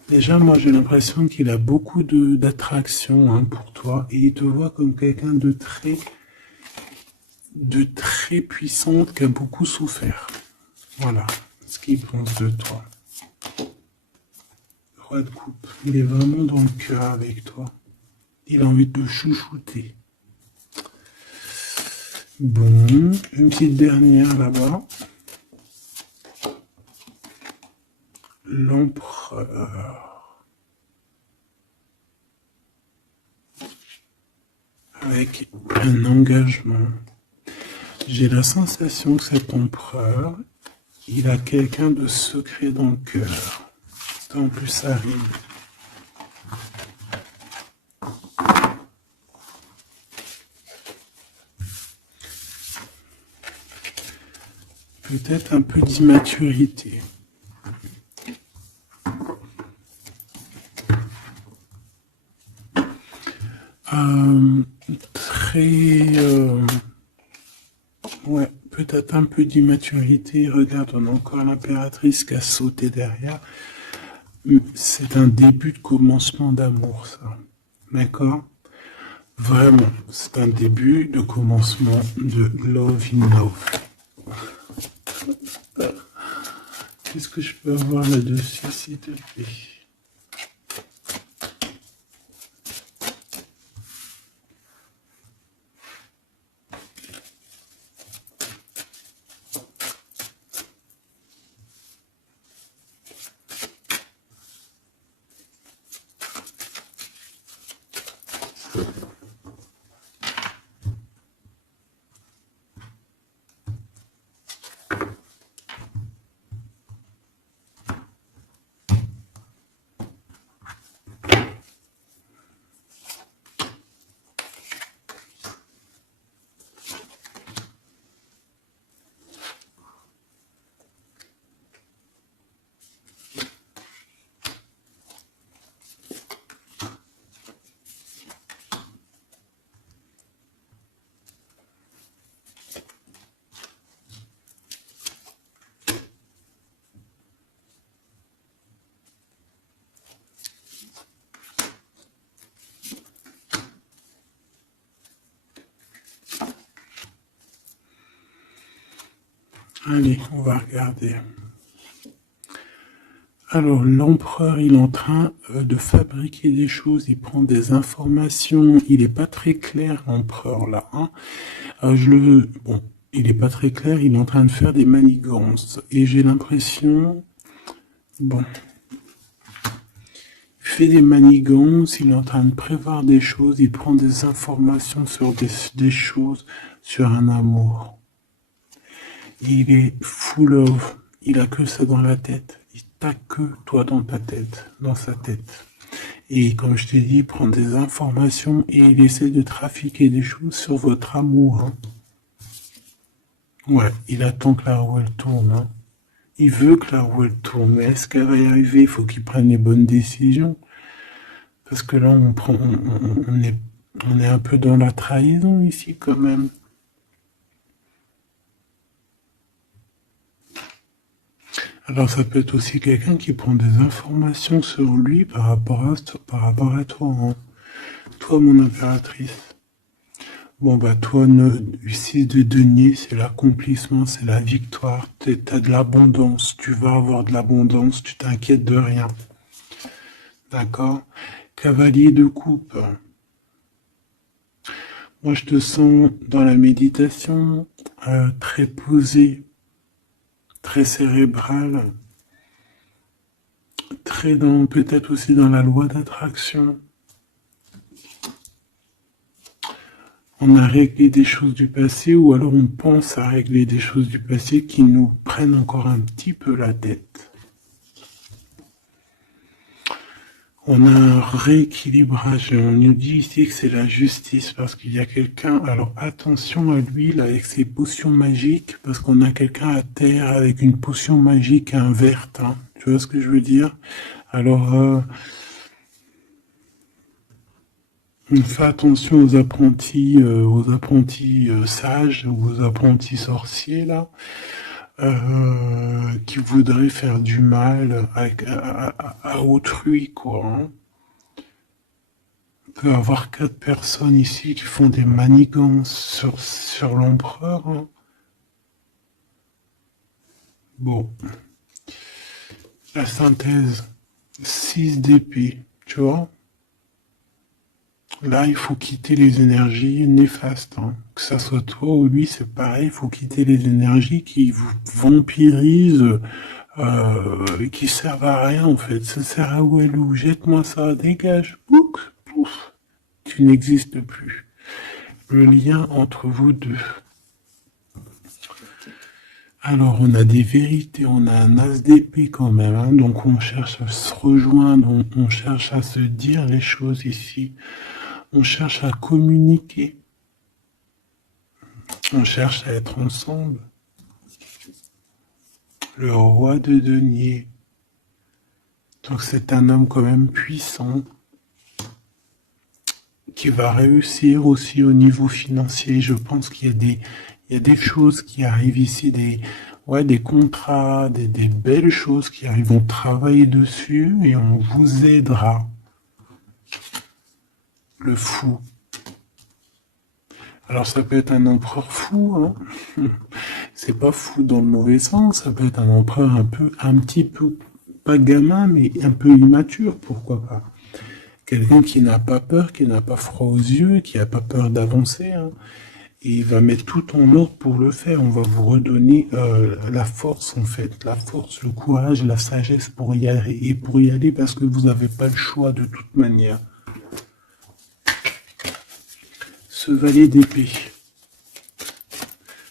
Déjà, moi, j'ai l'impression qu'il a beaucoup d'attraction, hein, pour toi, et il te voit comme quelqu'un de très puissant, qui a beaucoup souffert. Voilà ce qu'il pense de toi. Roi de coupe. Il est vraiment dans le cœur avec toi. Il a envie de te chouchouter. Bon, une petite dernière là-bas. L'empereur. Avec un engagement. J'ai la sensation que cet empereur, il a quelqu'un de secret dans le cœur. En plus, ça rime. peut-être un peu d'immaturité. Très... ouais, peut-être un peu d'immaturité. Regarde, on a encore l'impératrice qui a sauté derrière. C'est un début de commencement d'amour, ça. D'accord? Vraiment, c'est un début de commencement de love in love. Qu'est-ce que je peux avoir là-dessus, s'il te plaît? Allez, on va regarder. Alors, l'empereur, il est en train de fabriquer des choses, il prend des informations, il n'est pas très clair, l'empereur, là. Hein. Bon, il n'est pas très clair, il est en train de faire des manigances. Et j'ai l'impression... Bon. Il fait des manigances, il est en train de prévoir des choses, il prend des informations sur des choses, sur un amour. Il est full of, il a que ça dans la tête. Il t'a que toi dans ta tête, dans sa tête. Et comme je t'ai dit, il prend des informations et il essaie de trafiquer des choses sur votre amour. Hein. Ouais, il attend que la roue elle tourne. Hein. Il veut que la roue elle tourne, mais est-ce qu'elle va y arriver? Il faut qu'il prenne les bonnes décisions. Parce que là, on est un peu dans la trahison ici quand même. Alors ça peut être aussi quelqu'un qui prend des informations sur lui par rapport à toi, hein. Toi, mon impératrice. Bon bah toi, ici de denier, c'est l'accomplissement, c'est la victoire. T'as de l'abondance, tu vas avoir de l'abondance, tu t'inquiètes de rien. D'accord? Cavalier de coupe. Moi, je te sens dans la méditation, très posé, très cérébral, très dans, peut-être aussi dans la loi d'attraction. On a réglé des choses du passé ou alors on pense à régler des choses du passé qui nous prennent encore un petit peu la tête. On a un rééquilibrage et on nous dit ici que c'est la justice parce qu'il y a quelqu'un, alors attention à lui là avec ses potions magiques parce qu'on a quelqu'un à terre avec une potion magique verte, hein. Tu vois ce que je veux dire? Alors fais attention aux apprentis sages, aux apprentis sorciers là, qui voudraient faire du mal à autrui, quoi. Hein. On peut avoir 4 personnes ici qui font des manigances sur l'empereur. Hein. Bon, la synthèse, 6 d'épée, tu vois. Là, il faut quitter les énergies néfastes. Hein. Que ça soit toi ou lui, c'est pareil. Il faut quitter les énergies qui vous vampirisent, qui servent à rien en fait. Ça sert à où elle ou jette-moi ça, dégage. Pouf, pouf. Tu n'existes plus. Le lien entre vous deux. Alors, on a des vérités, on a un as d'épée quand même. Hein. Donc, on cherche à se rejoindre, on cherche à se dire les choses ici. On cherche à communiquer. On cherche à être ensemble. Le roi de denier. Donc c'est un homme quand même puissant qui va réussir aussi au niveau financier. Je pense qu'il y a il y a des choses qui arrivent ici, ouais, des contrats, des belles choses qui arrivent. On travaille dessus et on vous aidera. Le fou. Alors ça peut être un empereur fou, hein. C'est pas fou dans le mauvais sens, ça peut être un empereur un petit peu, pas gamin, mais un peu immature, pourquoi pas. Quelqu'un qui n'a pas peur, qui n'a pas froid aux yeux, qui n'a pas peur d'avancer, hein. Et il va mettre tout en ordre pour le faire. On va vous redonner la force, en fait. La force, le courage, la sagesse pour y aller. Et pour y aller parce que vous n'avez pas le choix de toute manière. Ce valet d'épée.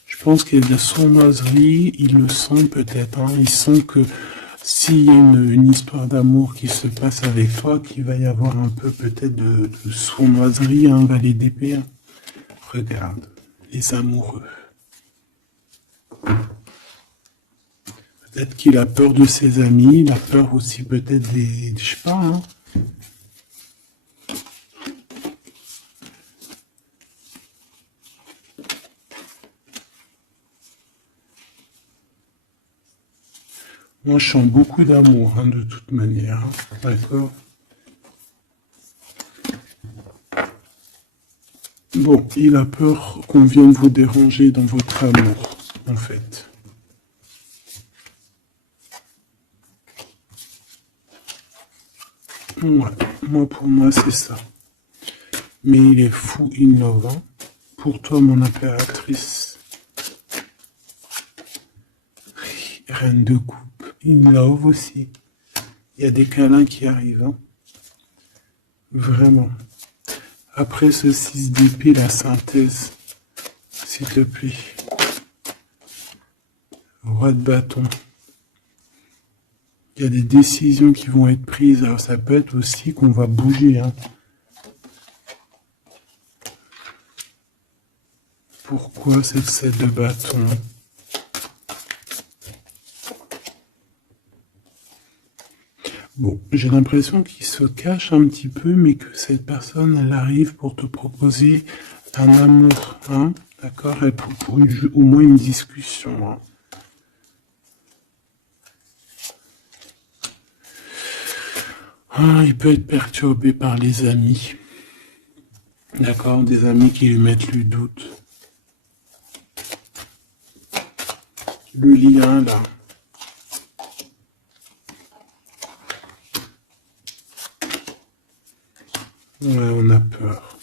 Je pense qu'il y a de la sournoiserie. Ils le sentent peut-être. Hein. Ils sentent que s'il y a une histoire d'amour qui se passe avec toi, qu'il va y avoir un peu peut-être de sournoiserie, un valet d'épée. Hein. Regarde, les amoureux. Peut-être qu'il a peur de ses amis, il a peur aussi peut-être je sais pas, hein. Moi, je sens beaucoup d'amour, hein, de toute manière, hein. D'accord? Bon, il a peur qu'on vienne vous déranger dans votre amour, en fait. Ouais, moi, pour moi, c'est ça. Mais il est fou, innovant. Pour toi, mon impératrice, reine de coupe, in love aussi. Il y a des câlins qui arrivent, hein. Vraiment. Après ce 6 d'épée, la synthèse, s'il te plaît. Roi de bâton. Il y a des décisions qui vont être prises. Alors ça peut être aussi qu'on va bouger, hein. Pourquoi cette 7 de bâton? Bon, j'ai l'impression qu'il se cache un petit peu, mais que cette personne, elle arrive pour te proposer un amour, hein, d'accord? Et pour au moins une discussion, hein. Ah, il peut être perturbé par les amis, d'accord? Des amis qui lui mettent le doute. Le lien, là. Ouais, on a peur.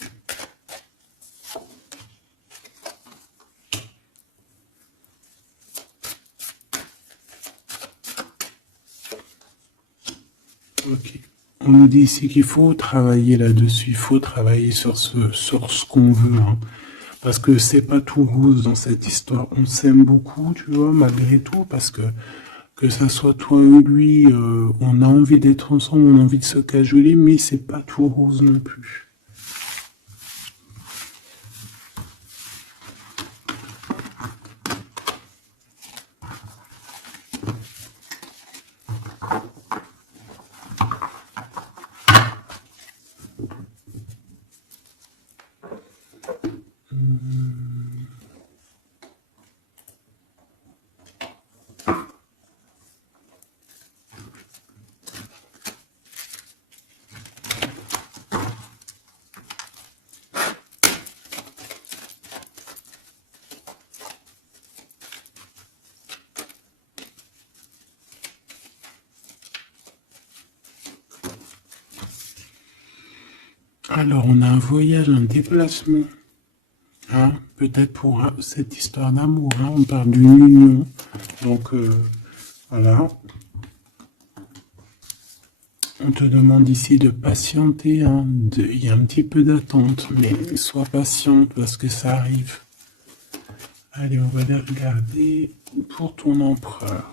Ok. On nous dit ici qu'il faut travailler là-dessus, il faut travailler sur ce qu'on veut, hein. Parce que c'est pas tout rose dans cette histoire. On s'aime beaucoup, tu vois, malgré tout, parce que ça soit toi ou lui, on a envie d'être ensemble, on a envie de se cajoler, mais c'est pas tout rose non plus. Alors, on a un voyage, un déplacement. Hein, peut-être pour cette histoire d'amour, hein, on parle d'une union. Donc, voilà. On te demande ici de patienter, hein, il y a un petit peu d'attente, mais sois patiente parce que ça arrive. Allez, on va aller regarder pour ton empereur.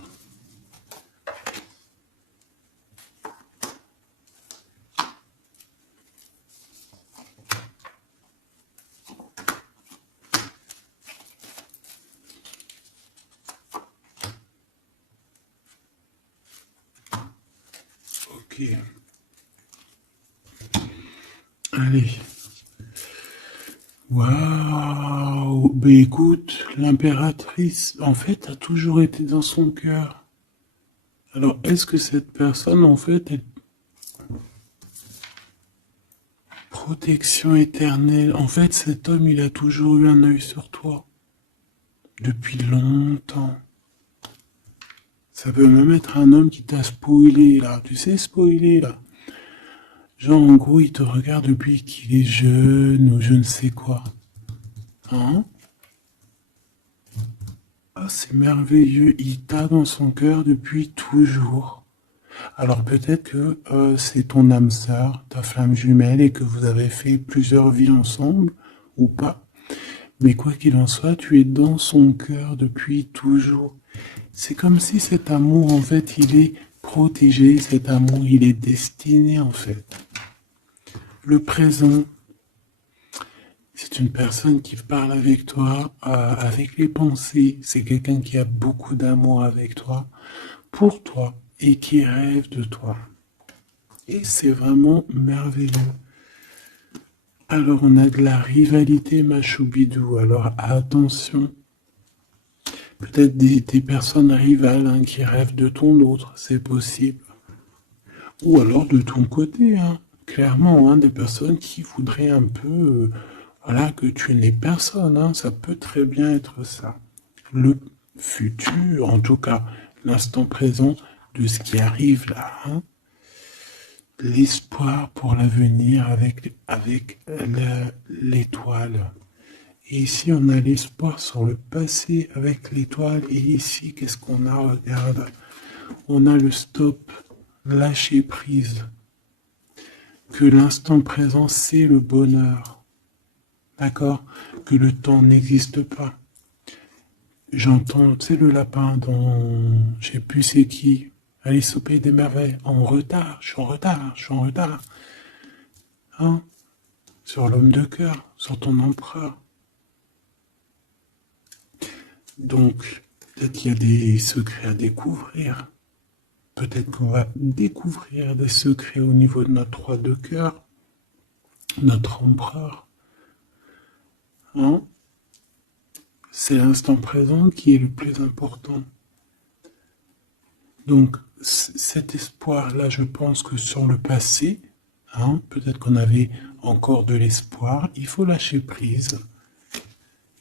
Ok. Allez. Waouh! Ben écoute, l'impératrice, en fait, a toujours été dans son cœur. Alors, est-ce que cette personne, en fait, est protection éternelle? En fait, cet homme, il a toujours eu un œil sur toi. Depuis longtemps. Ça peut même être un homme qui t'a spoilé, là. Tu sais, spoiler, là. Genre, en gros, il te regarde depuis qu'il est jeune ou je ne sais quoi. Hein? Ah, c'est merveilleux. Il t'a dans son cœur depuis toujours. Alors peut-être que c'est ton âme sœur, ta flamme jumelle, et que vous avez fait plusieurs vies ensemble, ou pas. Mais quoi qu'il en soit, tu es dans son cœur depuis toujours. C'est comme si cet amour, en fait, il est protégé, cet amour, il est destiné, en fait. Le présent, c'est une personne qui parle avec toi, avec les pensées. C'est quelqu'un qui a beaucoup d'amour avec toi, pour toi, et qui rêve de toi. Et c'est vraiment merveilleux. Alors on a de la rivalité Machoubidou. Alors attention. Peut-être des personnes rivales hein, qui rêvent de ton autre, c'est possible. Ou alors de ton côté, hein. Clairement, hein, des personnes qui voudraient un peu voilà, que tu n'es personne. Hein. Ça peut très bien être ça. Le futur, en tout cas l'instant présent de ce qui arrive là. Hein. L'espoir pour l'avenir avec l'étoile. Et ici, on a l'espoir sur le passé avec l'étoile. Et ici, qu'est-ce qu'on a? Regarde. On a le stop, lâcher prise. Que l'instant présent, c'est le bonheur. D'accord? Que le temps n'existe pas. J'entends, tu sais, le lapin dans, je sais plus c'est qui, Alice au pays des merveilles. En retard, je suis en retard, je suis en retard. Hein? Sur l'homme de cœur, sur ton empereur. Donc, peut-être qu'il y a des secrets à découvrir. Peut-être qu'on va découvrir des secrets au niveau de notre roi de cœur, notre empereur. Hein? C'est l'instant présent qui est le plus important. Donc, cet espoir-là, je pense que sur le passé, hein, peut-être qu'on avait encore de l'espoir, il faut lâcher prise.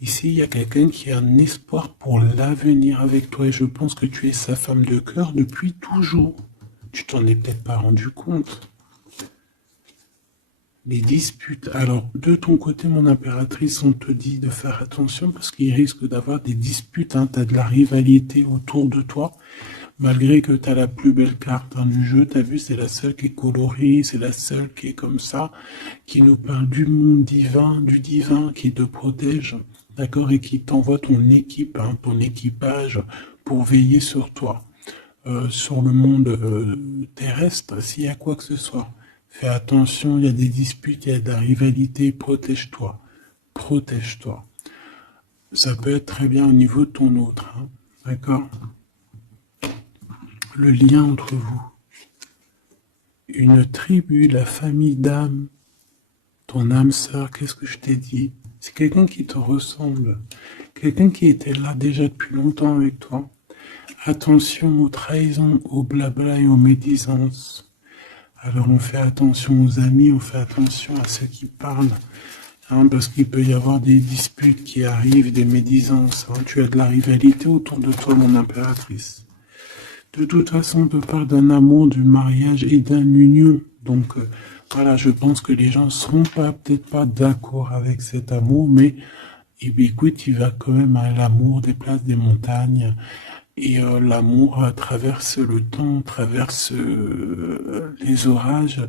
Ici, il y a quelqu'un qui a un espoir pour l'avenir avec toi et je pense que tu es sa femme de cœur depuis toujours. Tu t'en es peut-être pas rendu compte. Les disputes. Alors, de ton côté, mon impératrice, on te dit de faire attention parce qu'il risque d'avoir des disputes. Hein. Tu as de la rivalité autour de toi. Malgré que tu as la plus belle carte hein, du jeu, tu as vu, c'est la seule qui est colorée, c'est la seule qui est comme ça, qui nous parle du monde divin, du divin qui te protège, d'accord, et qui t'envoie ton équipe, hein, ton équipage pour veiller sur toi, sur le monde terrestre, s'il y a quoi que ce soit. Fais attention, il y a des disputes, il y a de la rivalité, protège-toi, protège-toi. Ça peut être très bien au niveau de ton autre, hein, d'accord? Le lien entre vous. Une tribu, la famille d'âme, ton âme sœur, qu'est-ce que je t'ai dit? C'est quelqu'un qui te ressemble, quelqu'un qui était là déjà depuis longtemps avec toi. Attention aux trahisons, aux blabla et aux médisances. Alors on fait attention aux amis, on fait attention à ceux qui parlent, hein, parce qu'il peut y avoir des disputes qui arrivent, des médisances. Hein. Tu as de la rivalité autour de toi, mon impératrice. De toute façon, on peut parler d'un amour, du mariage et d'un union. Donc, voilà, je pense que les gens ne seront peut-être pas d'accord avec cet amour, mais eh bien, écoute, il va quand même à l'amour des places des montagnes. Et l'amour traverse le temps, traverse les orages.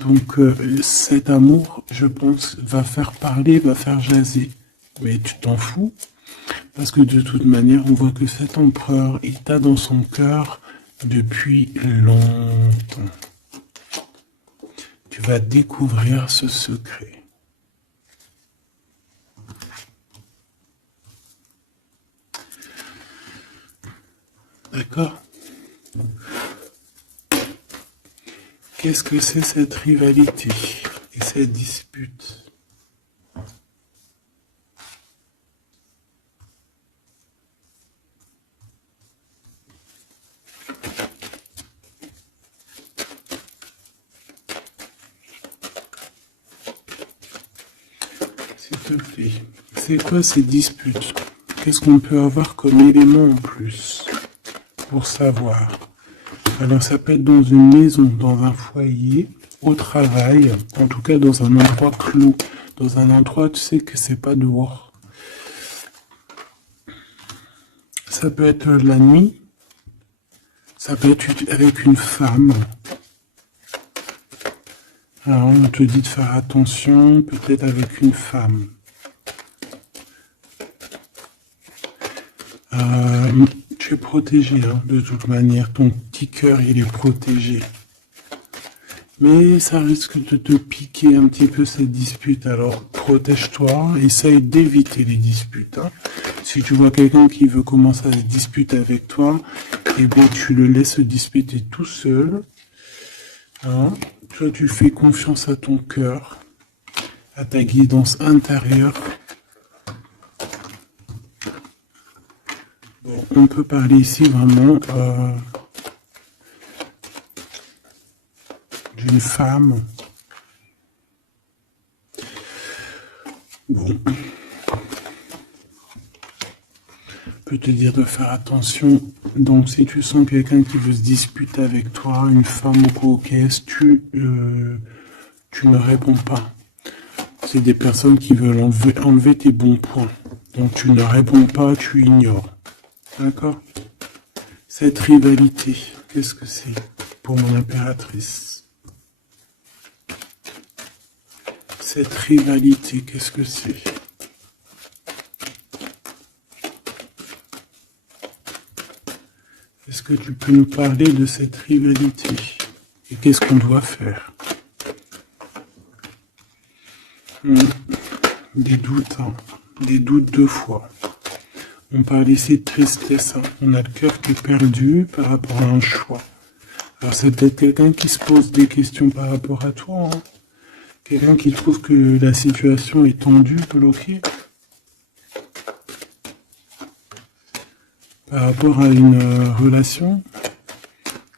Donc, cet amour, je pense, va faire parler, va faire jaser. Mais tu t'en fous? Parce que de toute manière, on voit que cet empereur est dans son cœur depuis longtemps. Tu vas découvrir ce secret. D'accord? Qu'est-ce que c'est cette rivalité et cette dispute? S'il te plaît, c'est quoi ces disputes? Qu'est-ce qu'on peut avoir comme élément en plus pour savoir? Alors ça peut être dans une maison, dans un foyer, au travail, en tout cas dans un endroit clos, dans un endroit tu sais que c'est pas dehors. Ça peut être la nuit, ça peut être avec une femme. Alors on te dit de faire attention, peut-être avec une femme. Tu es protégé, hein, de toute manière. Ton petit cœur, il est protégé. Mais ça risque de te piquer un petit peu cette dispute. Alors protège-toi, essaye d'éviter les disputes. Hein. Si tu vois quelqu'un qui veut commencer à se disputer avec toi, eh bien tu le laisses se disputer tout seul. Hein. Toi, tu fais confiance à ton cœur, à ta guidance intérieure. Bon, on peut parler ici vraiment d'une femme. Bon. Peut te dire de faire attention. Donc, si tu sens quelqu'un qui veut se disputer avec toi, une femme ou quoi, tu ne réponds pas. C'est des personnes qui veulent enlever tes bons points. Donc, tu ne réponds pas, tu ignores. D'accord? Cette rivalité, qu'est-ce que c'est pour mon impératrice? Cette rivalité, qu'est-ce que c'est? Est-ce que tu peux nous parler de cette rivalité? Et qu'est-ce qu'on doit faire? Des doutes, hein. Des doutes deux fois. On parle ici de tristesse, hein. On a le cœur qui est perdu par rapport à un choix. Alors c'est peut-être quelqu'un qui se pose des questions par rapport à toi, hein. Quelqu'un qui trouve que la situation est tendue, bloquée. Par rapport à une relation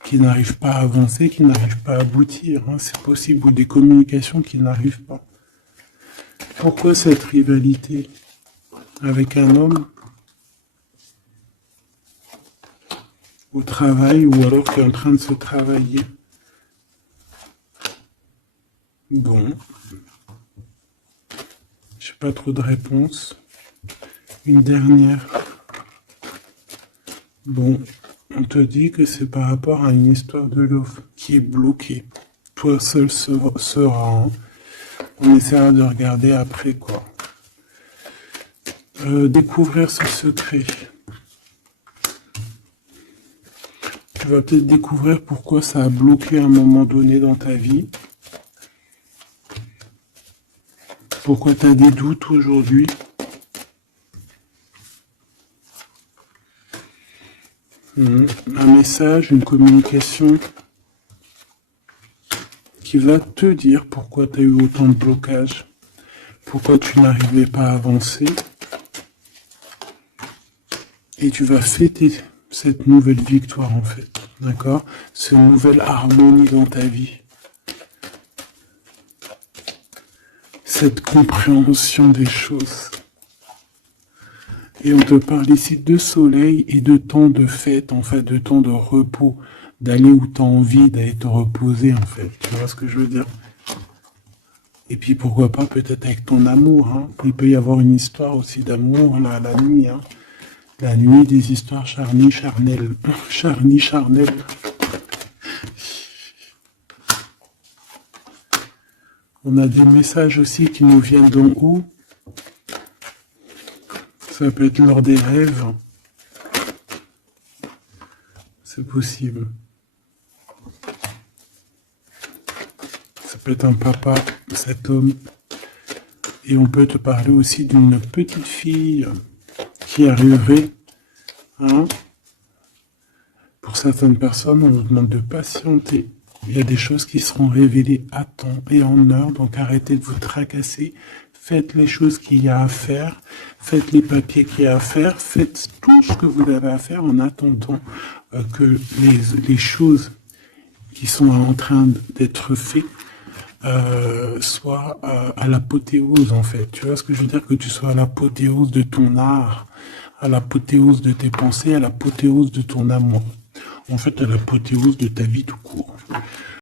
qui n'arrive pas à avancer, qui n'arrive pas à aboutir, hein. C'est possible, ou des communications qui n'arrivent pas. Pourquoi cette rivalité avec un homme au travail ou alors qui est en train de se travailler? Bon. J'ai pas trop de réponses. Une dernière. Bon, on te dit que c'est par rapport à une histoire de love qui est bloquée. Toi seul sera. Hein. On essaiera de regarder après quoi. Découvrir ce secret. Tu vas peut-être découvrir pourquoi ça a bloqué à un moment donné dans ta vie. Pourquoi tu as des doutes aujourd'hui. Un message, une communication qui va te dire pourquoi tu as eu autant de blocages, pourquoi tu n'arrivais pas à avancer. Et tu vas fêter cette nouvelle victoire en fait, d'accord? Cette nouvelle harmonie dans ta vie. Cette compréhension des choses. Et on te parle ici de soleil et de temps de fête, en fait, de temps de repos, d'aller où tu as envie, d'aller te reposer, en fait. Tu vois ce que je veux dire? Et puis pourquoi pas peut-être avec ton amour, hein. Il peut y avoir une histoire aussi d'amour là, la nuit, hein. La nuit des histoires charnies, charnelles. Charnies, charnelles. On a des messages aussi qui nous viennent d'en haut. Ça peut être lors des rêves. C'est possible. Ça peut être un papa, cet homme. Et on peut te parler aussi d'une petite fille qui arriverait. Hein. Pour certaines personnes, on vous demande de patienter. Il y a des choses qui seront révélées à temps et en heure, donc arrêtez de vous tracasser. Faites les choses qu'il y a à faire, faites les papiers qu'il y a à faire, faites tout ce que vous avez à faire en attendant que les choses qui sont en train d'être faites soient à l'apothéose en fait. Tu vois ce que je veux dire? Que tu sois à l'apothéose de ton art, à l'apothéose de tes pensées, à l'apothéose de ton amour. En fait, à l'apothéose de ta vie tout court.